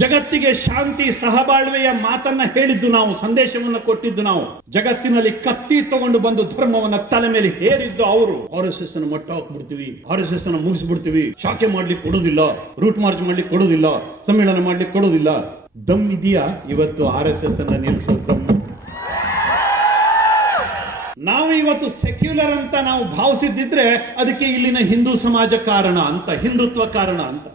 ಜಗತ್ತಿಗೆ ಶಾಂತಿ ಸಹಬಾಳ್ವೆಯ ಮಾತನ್ನ ಹೇಳಿದ್ದು ನಾವು, ಸಂದೇಶವನ್ನ ಕೊಟ್ಟಿದ್ದು ನಾವು. ಜಗತ್ತಿನಲ್ಲಿ ಕತ್ತಿ ತಗೊಂಡು ಬಂದು ಧರ್ಮವನ್ನ ತಲೆ ಮೇಲೆ ಹೇರಿದ್ದು ಅವರು. RSS ಅನ್ನು ಮಟ್ಟ ಹಾಕ್ಬಿಡ್ತೀವಿ, RSS ಅನ್ನು ಮುಗಿಸ್ಬಿಡ್ತೀವಿ, ಶಾಖೆ ಮಾಡ್ಲಿಕ್ಕೆ ಕೊಡೋದಿಲ್ಲ, ರೂಟ್ ಮಾರ್ಚ್ ಮಾಡ್ಲಿಕ್ಕೆ ಕೊಡೋದಿಲ್ಲ, ಸಮ್ಮೇಳನ ಮಾಡ್ಲಿಕ್ಕೆ ಕೊಡೋದಿಲ್ಲ. ದಮ್ ಇದೆಯಾ ಇವತ್ತು RSS ಅನ್ನ ನಿಲ್ಲಿಸೋ ದಮ್? ನಾವು ಇವತ್ತು ಸೆಕ್ಯುಲರ್ ಅಂತ ನಾವು ಭಾವಿಸಿದ್ದಿದ್ರೆ ಅದಕ್ಕೆ ಇಲ್ಲಿನ ಹಿಂದೂ ಸಮಾಜ ಕಾರಣ ಅಂತ, ಹಿಂದುತ್ವ ಕಾರಣ ಅಂತ.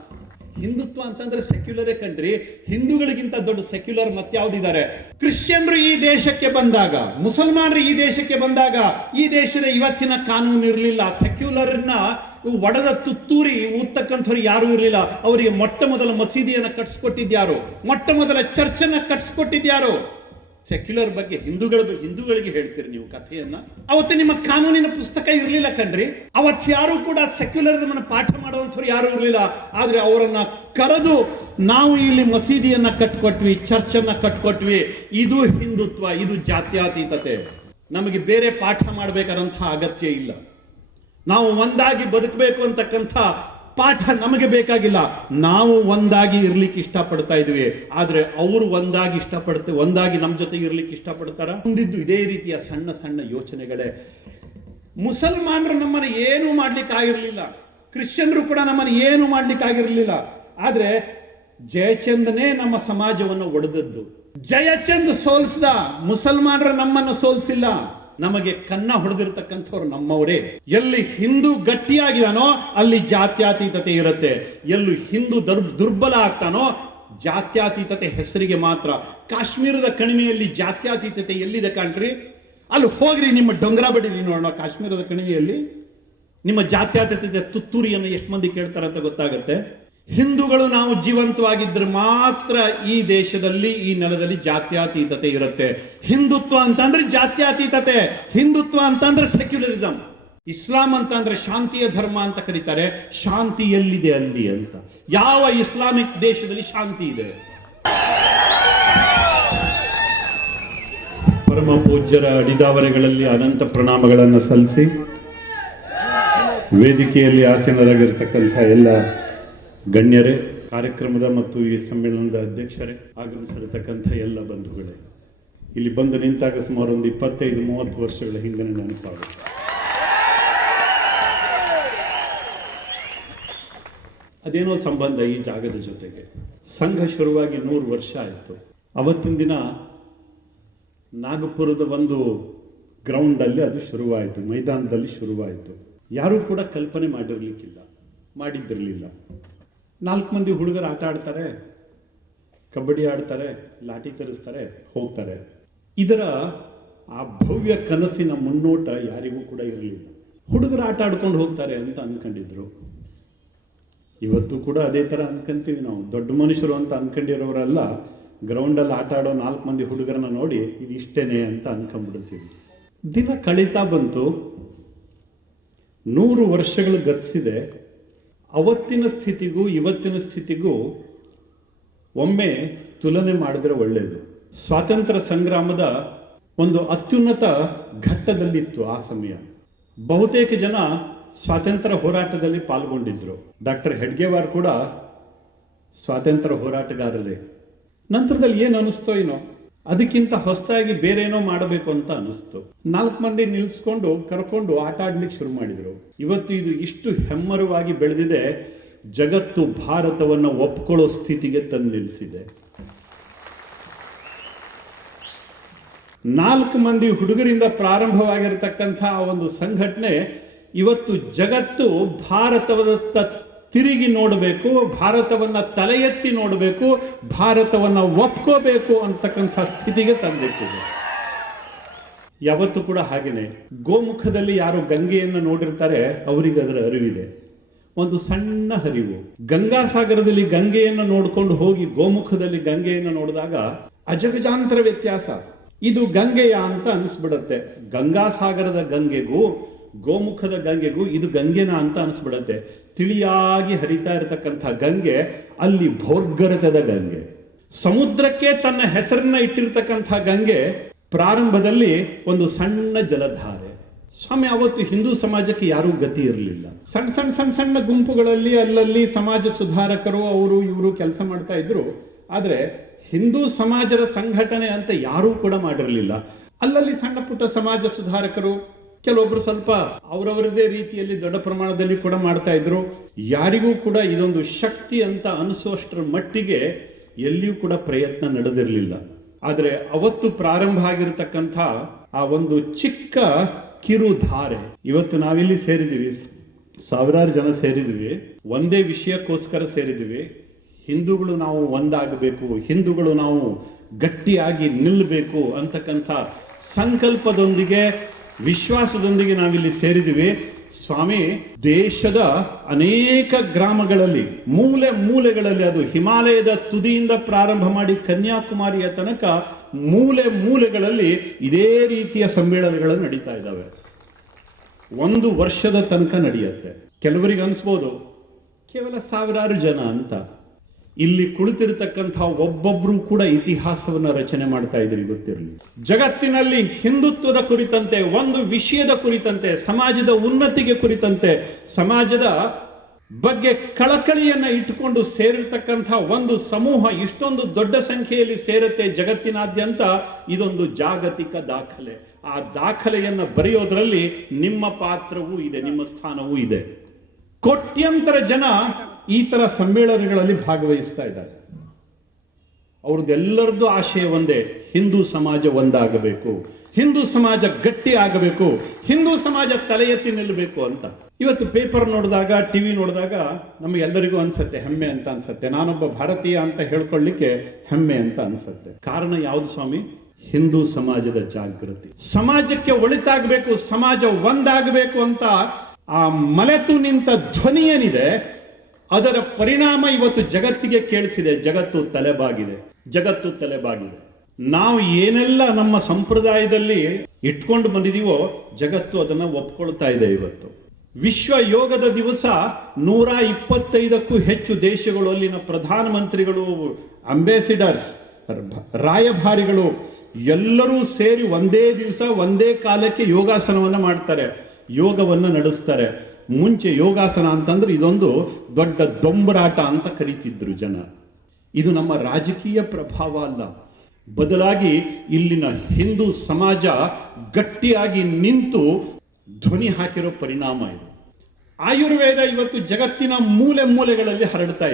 ಹಿಂದುತ್ವ ಅಂತಂದ್ರೆ ಸೆಕ್ಯುಲರೇ ಕಂಡ್ರಿ. ಹಿಂದೂಗಳಿಗಿಂತ ದೊಡ್ಡ ಸೆಕ್ಯುಲರ್ ಮತ್ಯಾವ್ದಿದ್ದಾರೆ? ಕ್ರಿಶ್ಚಿಯನ್ರು ಈ ದೇಶಕ್ಕೆ ಬಂದಾಗ, ಮುಸಲ್ಮಾನರು ಈ ದೇಶಕ್ಕೆ ಬಂದಾಗ ಈ ದೇಶದ ಇವತ್ತಿನ ಕಾನೂನು ಇರಲಿಲ್ಲ. ಸೆಕ್ಯುಲರ್ನ ಒಡೆದ ತುತ್ತೂರಿ ಊದ್ತಕ್ಕಂಥವ್ರು ಯಾರು ಇರಲಿಲ್ಲ. ಅವರಿಗೆ ಮೊಟ್ಟ ಮೊದಲ ಮಸೀದಿಯನ್ನ ಕಟ್ಸ್ಕೊಟ್ಟಿದ್ಯಾರು? ಮೊಟ್ಟ ಮೊದಲ ಚರ್ಚನ್ನ ಕಟ್ಸ್ಕೊಟ್ಟಿದ್ಯಾರು? ಸೆಕ್ಯುಲರ್ ಬಗ್ಗೆ ಹಿಂದೂಗಳಿಗೆ ಹೇಳ್ತೀರಿ ನೀವು ಕಥೆಯನ್ನ. ಅವತ್ತು ನಿಮ್ಮ ಕಾನೂನಿನ ಪುಸ್ತಕ ಇರಲಿಲ್ಲ ಕಣ್ರಿ. ಅವತ್ತು ಯಾರು ಕೂಡ ಸೆಕ್ಯುಲರ್ ನಮ್ಮನ್ನ ಪಾಠ ಮಾಡುವಂಥವ್ರು ಯಾರು ಇರಲಿಲ್ಲ. ಆದ್ರೆ ಅವರನ್ನ ಕರೆದು ನಾವು ಇಲ್ಲಿ ಮಸೀದಿಯನ್ನ ಕಟ್ಕೊಟ್ವಿ, ಚರ್ಚನ್ನ ಕಟ್ಕೊಟ್ವಿ. ಇದು ಹಿಂದುತ್ವ, ಇದು ಜಾತ್ಯತೀತತೆ. ನಮಗೆ ಬೇರೆ ಪಾಠ ಮಾಡಬೇಕಾದಂತಹ ಅಗತ್ಯ ಇಲ್ಲ. ನಾವು ಒಂದಾಗಿ ಬದುಕಬೇಕು ಅಂತಕ್ಕಂಥ ಪಾಠ ನಮಗೆ ಬೇಕಾಗಿಲ್ಲ. ನಾವು ಒಂದಾಗಿ ಇರ್ಲಿಕ್ಕೆ ಇಷ್ಟಪಡ್ತಾ ಇದ್ವಿ. ಆದ್ರೆ ಅವರು ಒಂದಾಗಿ ನಮ್ಮ ಜೊತೆ ಇರ್ಲಿಕ್ಕೆ ಇಷ್ಟಪಡ್ತಾರ? ಮುಂದಿದ್ದು ಇದೇ ರೀತಿಯ ಸಣ್ಣ ಸಣ್ಣ ಯೋಚನೆಗಳೇ. ಮುಸಲ್ಮಾನರು ನಮ್ಮನ್ನು ಏನು ಮಾಡ್ಲಿಕ್ಕೆ ಆಗಿರ್ಲಿಲ್ಲ, ಕ್ರಿಶ್ಚಿಯನ್ರು ಕೂಡ ನಮ್ಮನ್ನು ಏನು ಮಾಡ್ಲಿಕ್ಕೆ ಆಗಿರ್ಲಿಲ್ಲ. ಆದ್ರೆ ಜಯಚಂದನೇ ನಮ್ಮ ಸಮಾಜವನ್ನು ಒಡೆದದ್ದು. ಜಯಚಂದ್ ಸೋಲ್ಸ್ದ, ಮುಸಲ್ಮಾನರು ನಮ್ಮನ್ನು ಸೋಲ್ಸಿಲ್ಲ. ನಮಗೆ ಕನ್ನ ಹೊಡೆದಿರ್ತಕ್ಕಂಥವ್ರು ನಮ್ಮವರೇ. ಎಲ್ಲಿ ಹಿಂದೂ ಗಟ್ಟಿಯಾಗಿದಾನೋ ಅಲ್ಲಿ ಜಾತ್ಯತೀತತೆ ಇರುತ್ತೆ. ಎಲ್ಲಿ ಹಿಂದೂ ದುರ್ಬಲ ಆಗ್ತಾನೋ ಜಾತ್ಯತೀತತೆ ಹೆಸರಿಗೆ ಮಾತ್ರ. ಕಾಶ್ಮೀರದ ಕಣಿವೆಯಲ್ಲಿ ಜಾತ್ಯತೀತತೆ ಎಲ್ಲಿದೆ ಕಾಣ್ರಿ? ಅಲ್ಲಿ ಹೋಗ್ರಿ, ನಿಮ್ಮ ಡೊಂಗರ ಬಡಿಲಿ ನೋಡೋಣ. ಕಾಶ್ಮೀರದ ಕಣಿವೆಯಲ್ಲಿ ನಿಮ್ಮ ಜಾತ್ಯತೀತತೆ ತುತ್ತೂರಿಯನ್ನು ಎಷ್ಟು ಮಂದಿ ಕೇಳ್ತಾರೆ ಅಂತ ಗೊತ್ತಾಗತ್ತೆ. ಹಿಂದೂಗಳು ನಾವು ಜೀವಂತವಾಗಿದ್ರೆ ಮಾತ್ರ ಈ ದೇಶದಲ್ಲಿ, ಈ ನೆಲದಲ್ಲಿ ಜಾತ್ಯತೀತತೆ ಇರುತ್ತೆ. ಹಿಂದುತ್ವ ಅಂತಂದ್ರೆ ಜಾತ್ಯತೀತತೆ, ಹಿಂದುತ್ವ ಅಂತಂದ್ರೆ ಸೆಕ್ಯುಲರಿಸಂ. ಇಸ್ಲಾಂ ಅಂತಂದ್ರೆ ಶಾಂತಿಯ ಧರ್ಮ ಅಂತ ಕರೀತಾರೆ. ಶಾಂತಿ ಎಲ್ಲಿದೆ ಅಲ್ಲಿ ಅಂತ? ಯಾವ ಇಸ್ಲಾಮಿಕ್ ದೇಶದಲ್ಲಿ ಶಾಂತಿ ಇದೆ? ಪರಮ ಪೂಜ್ಯರ ಅಡಿದಾವರೆಗಳಲ್ಲಿ ಅನಂತ ಪ್ರಣಾಮಗಳನ್ನು ಸಲ್ಲಿಸಿ, ವೇದಿಕೆಯಲ್ಲಿ ಆಸೀನರಾಗಿರ್ತಕ್ಕಂಥ ಎಲ್ಲ ಗಣ್ಯರೇ, ಕಾರ್ಯಕ್ರಮದ ಮತ್ತು ಈ ಸಮ್ಮೇಳನದ ಅಧ್ಯಕ್ಷರೇ, ಆಗಮಿಸಿರತಕ್ಕಂಥ ಎಲ್ಲ ಬಂಧುಗಳೇ, ಇಲ್ಲಿ ಬಂದು ನಿಂತಾಗ ಸುಮಾರು ಒಂದು 25-30 ವರ್ಷಗಳ ಹಿಂದೆ ನೆನಪಾಗುತ್ತೆ. ಅದೇನೋ ಸಂಬಂಧ ಈ ಜಾಗದ ಜೊತೆಗೆ. ಸಂಘ ಶುರುವಾಗಿ 100 ವರ್ಷ ಆಯಿತು. ಅವತ್ತಿನ ದಿನ ನಾಗಪುರದ ಒಂದು ಗ್ರೌಂಡಲ್ಲಿ ಅದು ಶುರುವಾಯಿತು, ಮೈದಾನದಲ್ಲಿ ಶುರುವಾಯಿತು. ಯಾರೂ ಕೂಡ ಕಲ್ಪನೆ ಮಾಡಿದ್ದಿರಲಿಲ್ಲ. 4 ಮಂದಿ ಹುಡುಗರು ಆಟ ಆಡ್ತಾರೆ, ಕಬಡ್ಡಿ ಆಡ್ತಾರೆ, ಲಾಠಿ ತರಿಸ್ತಾರೆ, ಹೋಗ್ತಾರೆ. ಇದರ ಆ ಭವ್ಯ ಕನಸಿನ ಮುನ್ನೋಟ ಯಾರಿಗೂ ಕೂಡ ಇರಲಿಲ್ಲ. ಹುಡುಗರು ಆಟ ಆಡ್ಕೊಂಡು ಹೋಗ್ತಾರೆ ಅಂತ ಅನ್ಕೊಂಡಿದ್ರು. ಇವತ್ತು ಕೂಡ ಅದೇ ತರ ಅನ್ಕೊಂತೀವಿ ನಾವು. ದೊಡ್ಡ ಮನುಷ್ಯರು ಅಂತ ಅನ್ಕೊಂಡಿರೋರೆಲ್ಲ ಗ್ರೌಂಡಲ್ಲಿ ಆಟ ಆಡೋ 4 ಮಂದಿ ಹುಡುಗರನ್ನ ನೋಡಿ ಇದು ಇಷ್ಟೇನೆ ಅಂತ ಅನ್ಕೊಂಡ್ಬಿಡ್ತೀವಿ. ದಿನ ಕಳೀತಾ ಬಂತು, 100 ವರ್ಷಗಳು ಗತಿಸಿದೆ. ಅವತ್ತಿನ ಸ್ಥಿತಿಗೂ ಇವತ್ತಿನ ಸ್ಥಿತಿಗೂ ಒಮ್ಮೆ ತುಲನೆ ಮಾಡಿದ್ರೆ ಒಳ್ಳೆಯದು. ಸ್ವಾತಂತ್ರ್ಯ ಸಂಗ್ರಾಮದ ಒಂದು ಅತ್ಯುನ್ನತ ಘಟ್ಟದಲ್ಲಿತ್ತು ಆ ಸಮಯ. ಬಹುತೇಕ ಜನ ಸ್ವಾತಂತ್ರ್ಯ ಹೋರಾಟದಲ್ಲಿ ಪಾಲ್ಗೊಂಡಿದ್ರು. ಡಾಕ್ಟರ್ ಹೆಡ್ಗೇವಾರ್ ಕೂಡ ಸ್ವಾತಂತ್ರ್ಯ ಹೋರಾಟಗಾರರೇ. ನಂತರದಲ್ಲಿ ಏನು ಅನಿಸ್ತೋ ಏನೋ, ಅದಕ್ಕಿಂತ ಹೊಸದಾಗಿ ಬೇರೇನೋ ಮಾಡಬೇಕು ಅಂತ ಅನಿಸ್ತು. 4 ಮಂದಿ ನಿಲ್ಸ್ಕೊಂಡು ಕರ್ಕೊಂಡು ಆಟ ಆಡ್ಲಿಕ್ಕೆ ಶುರು ಮಾಡಿದ್ರು. ಇವತ್ತು ಇದು ಇಷ್ಟು ಹೆಮ್ಮರವಾಗಿ ಬೆಳೆದಿದೆ. ಜಗತ್ತು ಭಾರತವನ್ನು ಒಪ್ಕೊಳ್ಳೋ ಸ್ಥಿತಿಗೆ ತಂದು ನಿಲ್ಲಿಸಿದೆ. 4 ಮಂದಿ ಹುಡುಗರಿಂದ ಪ್ರಾರಂಭವಾಗಿರತಕ್ಕಂಥ ಒಂದು ಸಂಘಟನೆ ಇವತ್ತು ಜಗತ್ತು ಭಾರತದ ತಿರುಗಿ ನೋಡಬೇಕು, ಭಾರತವನ್ನ ತಲೆ ಎತ್ತಿ ನೋಡಬೇಕು, ಭಾರತವನ್ನ ಒಪ್ಕೋಬೇಕು ಅಂತಕ್ಕಂಥ ಸ್ಥಿತಿಗೆ ತಂದಿಟ್ಟಿದೆ. ಯಾವತ್ತೂ ಕೂಡ ಹಾಗೇನೆ. ಗೋಮುಖದಲ್ಲಿ ಯಾರು ಗಂಗೆಯನ್ನು ನೋಡಿರ್ತಾರೆ ಅವರಿಗೆ ಅದರ ಅರಿವಿದೆ. ಒಂದು ಸಣ್ಣ ಹರಿವು. ಗಂಗಾಸಾಗರದಲ್ಲಿ ಗಂಗೆಯನ್ನು ನೋಡ್ಕೊಂಡು ಹೋಗಿ ಗೋಮುಖದಲ್ಲಿ ಗಂಗೆಯನ್ನು ನೋಡಿದಾಗ ಅಜಗಜಾಂತರ ವ್ಯತ್ಯಾಸ. ಇದು ಗಂಗೆಯ ಅಂತ ಅನಿಸ್ಬಿಡತ್ತೆ. ಗಂಗಾಸಾಗರದ ಗಂಗೆಗೂ ಗೋಮುಖದ ಗಂಗೆಗೂ ಇದು ಗಂಗೆನ ಅಂತ ಅನಿಸ್ಬಿಡತ್ತೆ. ತಿಳಿಯಾಗಿ ಹರಿತಾ ಇರತಕ್ಕಂಥ ಗಂಗೆ ಅಲ್ಲಿ ಭೋರ್ಗರತದ ಗಂಗೆ. ಸಮುದ್ರಕ್ಕೆ ತನ್ನ ಹೆಸರನ್ನ ಇಟ್ಟಿರ್ತಕ್ಕಂಥ ಗಂಗೆ ಪ್ರಾರಂಭದಲ್ಲಿ ಒಂದು ಸಣ್ಣ ಜಲಧಾರೆ. ಸ್ವಾಮಿ, ಅವತ್ತು ಹಿಂದೂ ಸಮಾಜಕ್ಕೆ ಯಾರೂ ಗತಿ ಇರಲಿಲ್ಲ. ಸಣ್ಣ ಗುಂಪುಗಳಲ್ಲಿ ಅಲ್ಲಲ್ಲಿ ಸಮಾಜ ಸುಧಾರಕರು ಅವರು ಇವರು ಕೆಲಸ ಮಾಡ್ತಾ ಇದ್ರು. ಆದ್ರೆ ಹಿಂದೂ ಸಮಾಜದ ಸಂಘಟನೆ ಅಂತ ಯಾರೂ ಕೂಡ ಮಾಡಿರಲಿಲ್ಲ. ಅಲ್ಲಲ್ಲಿ ಸಣ್ಣ ಪುಟ್ಟ ಸಮಾಜ ಸುಧಾರಕರು, ಕೆಲವೊಬ್ರು ಸ್ವಲ್ಪ ಅವರವರದೇ ರೀತಿಯಲ್ಲಿ ದೊಡ್ಡ ಪ್ರಮಾಣದಲ್ಲಿ ಕೂಡ ಮಾಡ್ತಾ ಇದ್ರು. ಯಾರಿಗೂ ಕೂಡ ಇದೊಂದು ಶಕ್ತಿ ಅಂತ ಅನಿಸುವಷ್ಟರ ಮಟ್ಟಿಗೆ ಎಲ್ಲಿಯೂ ಕೂಡ ಪ್ರಯತ್ನ ನಡೆದಿರಲಿಲ್ಲ. ಆದರೆ ಅವತ್ತು ಪ್ರಾರಂಭ ಆಗಿರತಕ್ಕಂಥ ಆ ಒಂದು ಚಿಕ್ಕ ಕಿರುಧಾರೆ, ಇವತ್ತು ನಾವಿಲ್ಲಿ ಸೇರಿದ್ದೀವಿ, ಸಾವಿರಾರು ಜನ ಸೇರಿದ್ದೀವಿ, ಒಂದೇ ವಿಷಯಕ್ಕೋಸ್ಕರ ಸೇರಿದ್ದೀವಿ. ಹಿಂದೂಗಳು ನಾವು ಒಂದಾಗಬೇಕು, ಹಿಂದೂಗಳು ನಾವು ಗಟ್ಟಿಯಾಗಿ ನಿಲ್ಲಬೇಕು ಅಂತಕ್ಕಂಥ ಸಂಕಲ್ಪದೊಂದಿಗೆ, ವಿಶ್ವಾಸದೊಂದಿಗೆ ನಾವಿಲ್ಲಿ ಸೇರಿದ್ದೀವಿ. ಸ್ವಾಮಿ, ದೇಶದ ಅನೇಕ ಗ್ರಾಮಗಳಲ್ಲಿ, ಮೂಲೆ ಮೂಲೆಗಳಲ್ಲಿ, ಅದು ಹಿಮಾಲಯದ ತುದಿಯಿಂದ ಪ್ರಾರಂಭ ಮಾಡಿ ಕನ್ಯಾಕುಮಾರಿಯ ತನಕ ಮೂಲೆ ಮೂಲೆಗಳಲ್ಲಿ ಇದೇ ರೀತಿಯ ಸಮ್ಮೇಳನಗಳು ನಡೀತಾ ಇದ್ದಾವೆ. 1 ವರ್ಷದ ತನಕ ನಡೆಯುತ್ತೆ. ಕೆಲವರಿಗೆ ಅನಿಸ್ಬೋದು ಕೇವಲ ಸಾವಿರಾರು ಜನ ಅಂತ. ಇಲ್ಲಿ ಕುಳಿತಿರತಕ್ಕಂಥ ಒಬ್ಬೊಬ್ರು ಕೂಡ ಇತಿಹಾಸವನ್ನ ರಚನೆ ಮಾಡ್ತಾ ಇದ್ರಿ, ಗೊತ್ತಿರಲಿ. ಜಗತ್ತಿನಲ್ಲಿ ಹಿಂದುತ್ವದ ಕುರಿತಂತೆ, ಒಂದು ವಿಷಯದ ಕುರಿತಂತೆ, ಸಮಾಜದ ಉನ್ನತಿಗೆ ಕುರಿತಂತೆ, ಸಮಾಜದ ಬಗ್ಗೆ ಕಳಕಳಿಯನ್ನ ಇಟ್ಟುಕೊಂಡು ಸೇರಿರ್ತಕ್ಕಂಥ ಒಂದು ಸಮೂಹ ಇಷ್ಟೊಂದು ದೊಡ್ಡ ಸಂಖ್ಯೆಯಲ್ಲಿ ಸೇರುತ್ತೆ ಜಗತ್ತಿನಾದ್ಯಂತ. ಇದೊಂದು ಜಾಗತಿಕ ದಾಖಲೆ. ಆ ದಾಖಲೆಯನ್ನ ಬರೆಯೋದ್ರಲ್ಲಿ ನಿಮ್ಮ ಪಾತ್ರವೂ ಇದೆ, ನಿಮ್ಮ ಸ್ಥಾನವೂ ಇದೆ. ಕೋಟ್ಯಂತರ ಜನ ಈ ತರ ಸಮ್ಮೇಳನಗಳಲ್ಲಿ ಭಾಗವಹಿಸ್ತಾ ಇದ್ದಾರೆ. ಅವ್ರದ್ದೆಲ್ಲರದ್ದು ಆಶಯ ಒಂದೇ, ಹಿಂದೂ ಸಮಾಜ ಒಂದಾಗಬೇಕು, ಹಿಂದೂ ಸಮಾಜ ಗಟ್ಟಿ ಆಗಬೇಕು, ಹಿಂದೂ ಸಮಾಜ ತಲೆ ಎತ್ತಿ ನಿಲ್ಲಬೇಕು ಅಂತ. ಇವತ್ತು ಪೇಪರ್ ನೋಡಿದಾಗ, ಟಿವಿ ನೋಡಿದಾಗ ನಮಗೆಲ್ಲರಿಗೂ ಅನ್ಸುತ್ತೆ, ಹೆಮ್ಮೆ ಅಂತ ಅನ್ಸುತ್ತೆ. ನಾನೊಬ್ಬ ಭಾರತೀಯ ಅಂತ ಹೇಳ್ಕೊಳ್ಳಿಕ್ಕೆ ಹೆಮ್ಮೆ ಅಂತ ಅನ್ಸುತ್ತೆ. ಕಾರಣ ಯಾವುದು ಸ್ವಾಮಿ? ಹಿಂದೂ ಸಮಾಜದ ಜಾಗೃತಿ. ಸಮಾಜಕ್ಕೆ ಒಳಿತಾಗಬೇಕು, ಸಮಾಜ ಒಂದಾಗಬೇಕು ಅಂತ ಆ ಮಲೆತು ನಿಂತ ಧ್ವನಿ ಏನಿದೆ, ಅದರ ಪರಿಣಾಮ ಇವತ್ತು ಜಗತ್ತಿಗೆ ಕೇಳಿಸಿದೆ. ಜಗತ್ತು ತಲೆಬಾಗಿದೆ. ನಾವು ಏನೆಲ್ಲ ನಮ್ಮ ಸಂಪ್ರದಾಯದಲ್ಲಿ ಇಟ್ಕೊಂಡು ಬಂದಿದೀವೋ ಜಗತ್ತು ಅದನ್ನ ಒಪ್ಕೊಳ್ತಾ ಇದೆ. ಇವತ್ತು ವಿಶ್ವ ಯೋಗದ ದಿವಸ 125ಕ್ಕೂ ಹೆಚ್ಚು ದೇಶಗಳು, ಅಲ್ಲಿನ ಪ್ರಧಾನಮಂತ್ರಿಗಳು, ಅಂಬಾಸಿಡರ್ಸ್, ರಾಯಭಾರಿಗಳು ಎಲ್ಲರೂ ಸೇರಿ ಒಂದೇ ದಿವಸ ಒಂದೇ ಕಾಲಕ್ಕೆ ಯೋಗಾಸನವನ್ನ ಮಾಡ್ತಾರೆ, ಯೋಗವನ್ನ ನಡೆಸ್ತಾರೆ. ಮುಂಚೆ ಯೋಗಾಸನ ಅಂತಂದ್ರೆ ಇದೊಂದು ದೊಡ್ಡ ದೊಂಬರಾಟ ಅಂತ ಕರೀತಿದ್ರು ಜನ. ಇದು ನಮ್ಮ ರಾಜಕೀಯ ಪ್ರಭಾವ ಅಲ್ಲ, ಬದಲಾಗಿ ಇಲ್ಲಿನ ಹಿಂದೂ ಸಮಾಜ ಗಟ್ಟಿಯಾಗಿ ನಿಂತು ಧ್ವನಿ ಹಾಕಿರೋ ಪರಿಣಾಮ ಇದು. ಆಯುರ್ವೇದ ಇವತ್ತು ಜಗತ್ತಿನ ಮೂಲೆ ಮೂಲೆಗಳಲ್ಲಿ ಹರಡ್ತಾ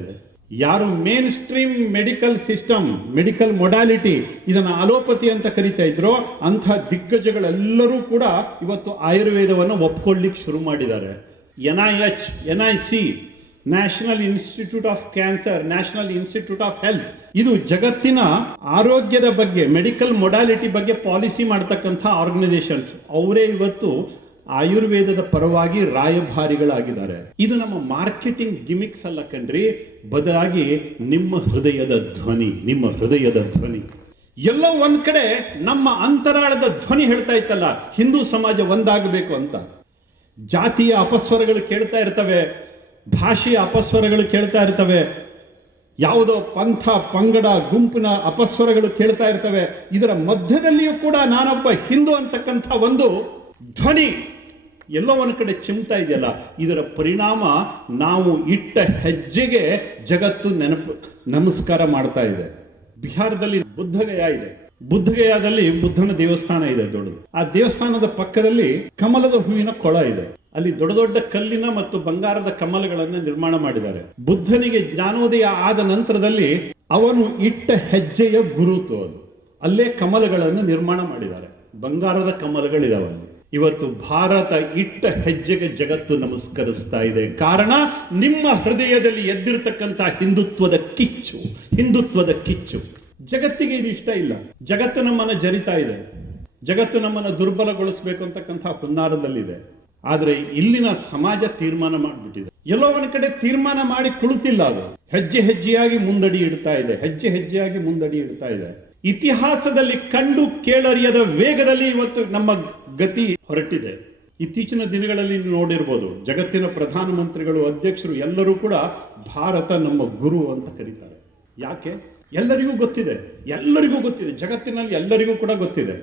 ಇದೆ. ಯಾರು main stream medical system, medical modality, ಇದನ್ನ ಅಲೋಪತಿ ಅಂತ ಕರಿತಾ ಇದ್ರು, ಅಂಥ ದಿಗ್ಗಜಗಳೆಲ್ಲರೂ ಕೂಡ ಇವತ್ತು ಆಯುರ್ವೇದವನ್ನು ಒಪ್ಕೊಳ್ಳಿಕ್ಕೆ ಶುರು ಮಾಡಿದ್ದಾರೆ. NIC, national institute of cancer, national institute of health, ಇದು ಜಗತ್ತಿನ ಆರೋಗ್ಯದ ಬಗ್ಗೆ, ಮೆಡಿಕಲ್ ಮೊಡಾಲಿಟಿ ಬಗ್ಗೆ ಪಾಲಿಸಿ ಮಾಡ್ತಕ್ಕಂಥ ಆರ್ಗನೈಸೇಷನ್ಸ್. ಅವರೇ ಇವತ್ತು ಆಯುರ್ವೇದದ ಪರವಾಗಿ ರಾಯಭಾರಿಗಳಾಗಿದ್ದಾರೆ. ಇದು ನಮ್ಮ ಮಾರ್ಕೆಟಿಂಗ್ ಗಿಮಿಕ್ಸ್ ಅಲ್ಲ ಕಣ್ರಿ, ಬದಲಾಗಿ ನಿಮ್ಮ ಹೃದಯದ ಧ್ವನಿ. ಎಲ್ಲೋ ಒಂದ್ ಕಡೆ ನಮ್ಮ ಅಂತರಾಳದ ಧ್ವನಿ ಹೇಳ್ತಾ ಇತ್ತಲ್ಲ, ಹಿಂದೂ ಸಮಾಜ ಒಂದಾಗಬೇಕು ಅಂತ. ಜಾತಿಯ ಅಪಸ್ವರಗಳು ಕೇಳ್ತಾ ಇರ್ತವೆ, ಭಾಷೆಯ ಅಪಸ್ವರಗಳು ಕೇಳ್ತಾ ಇರ್ತವೆ, ಯಾವುದೋ ಪಂಥ ಪಂಗಡ ಗುಂಪಿನ ಅಪಸ್ವರಗಳು ಕೇಳ್ತಾ ಇರ್ತವೆ. ಇದರ ಮಧ್ಯದಲ್ಲಿಯೂ ಕೂಡ ನಾನೊಬ್ಬ ಹಿಂದೂ ಅಂತಕ್ಕಂಥ ಒಂದು ಧ್ವನಿ ಎಲ್ಲೋ ಒಂದು ಕಡೆ ಚಿಮ್ತಾ ಇದೆಯಲ್ಲ, ಇದರ ಪರಿಣಾಮ ನಾವು ಇಟ್ಟ ಹೆಜ್ಜೆಗೆ ಜಗತ್ತು ನಮಸ್ಕಾರ ಮಾಡ್ತಾ ಇದೆ. ಬಿಹಾರದಲ್ಲಿ ಬುದ್ಧಗಯಾ ಇದೆ. ಬುದ್ಧಗಯಾದಲ್ಲಿ ಬುದ್ಧನ ದೇವಸ್ಥಾನ ಇದೆ ದೊಡ್ಡದು. ಆ ದೇವಸ್ಥಾನದ ಪಕ್ಕದಲ್ಲಿ ಕಮಲದ ಹೂವಿನ ಕೊಳ ಇದೆ. ಅಲ್ಲಿ ದೊಡ್ಡ ದೊಡ್ಡ ಕಲ್ಲಿನ ಮತ್ತು ಬಂಗಾರದ ಕಮಲಗಳನ್ನು ನಿರ್ಮಾಣ ಮಾಡಿದ್ದಾರೆ. ಬುದ್ಧನಿಗೆ ಜ್ಞಾನೋದಯ ಆದ ನಂತರದಲ್ಲಿ ಅವನು ಇಟ್ಟ ಹೆಜ್ಜೆಯ ಗುರುತು ಅದು. ಅಲ್ಲೇ ಕಮಲಗಳನ್ನು ನಿರ್ಮಾಣ ಮಾಡಿದ್ದಾರೆ, ಬಂಗಾರದ ಕಮಲಗಳಿದಾವಲ್ಲಿ. ಇವತ್ತು ಭಾರತ ಇಟ್ಟ ಹೆಜ್ಜೆಗೆ ಜಗತ್ತು ನಮಸ್ಕರಿಸ್ತಾ ಇದೆ. ಕಾರಣ ನಿಮ್ಮ ಹೃದಯದಲ್ಲಿ ಎದ್ದಿರತಕ್ಕಂಥ ಹಿಂದುತ್ವದ ಕಿಚ್ಚು. ಜಗತ್ತಿಗೆ ಇದು ಇಷ್ಟ ಇಲ್ಲ. ಜಗತ್ತು ನಮ್ಮನ್ನ ಜರಿತಾ ಇದೆ, ಜಗತ್ತು ನಮ್ಮನ್ನ ದುರ್ಬಲಗೊಳಿಸಬೇಕು ಅಂತಕ್ಕಂಥ ಹುನ್ನಾರದಲ್ಲಿದೆ. ಆದ್ರೆ ಇಲ್ಲಿನ ಸಮಾಜ ತೀರ್ಮಾನ ಮಾಡಿಬಿಟ್ಟಿದೆ. ಎಲ್ಲೋ ಒಂದು ಕಡೆ ತೀರ್ಮಾನ ಮಾಡಿ ಕುಳಿತಿಲ್ಲ, ಅದು ಹೆಜ್ಜೆ ಹೆಜ್ಜೆಯಾಗಿ ಮುಂದಡಿ ಇಡ್ತಾ ಇದೆ. ಇತಿಹಾಸದಲ್ಲಿ ಕಂಡು ಕೇಳರಿಯದ ವೇಗದಲ್ಲಿ ಇವತ್ತು ನಮ್ಮ ಗತಿ ಹೊರಟಿದೆ. ಇತ್ತೀಚಿನ ದಿನಗಳಲ್ಲಿ ನೋಡಿರ್ಬೋದು, ಜಗತ್ತಿನ ಪ್ರಧಾನಮಂತ್ರಿಗಳು, ಅಧ್ಯಕ್ಷರು ಎಲ್ಲರೂ ಕೂಡ ಭಾರತ ನಮ್ಮ ಗುರು ಅಂತ ಕರೀತಾರೆ. ಯಾಕೆ? ಎಲ್ಲರಿಗೂ ಗೊತ್ತಿದೆ, ಜಗತ್ತಿನಲ್ಲಿ ಎಲ್ಲರಿಗೂ ಕೂಡ ಗೊತ್ತಿದೆ.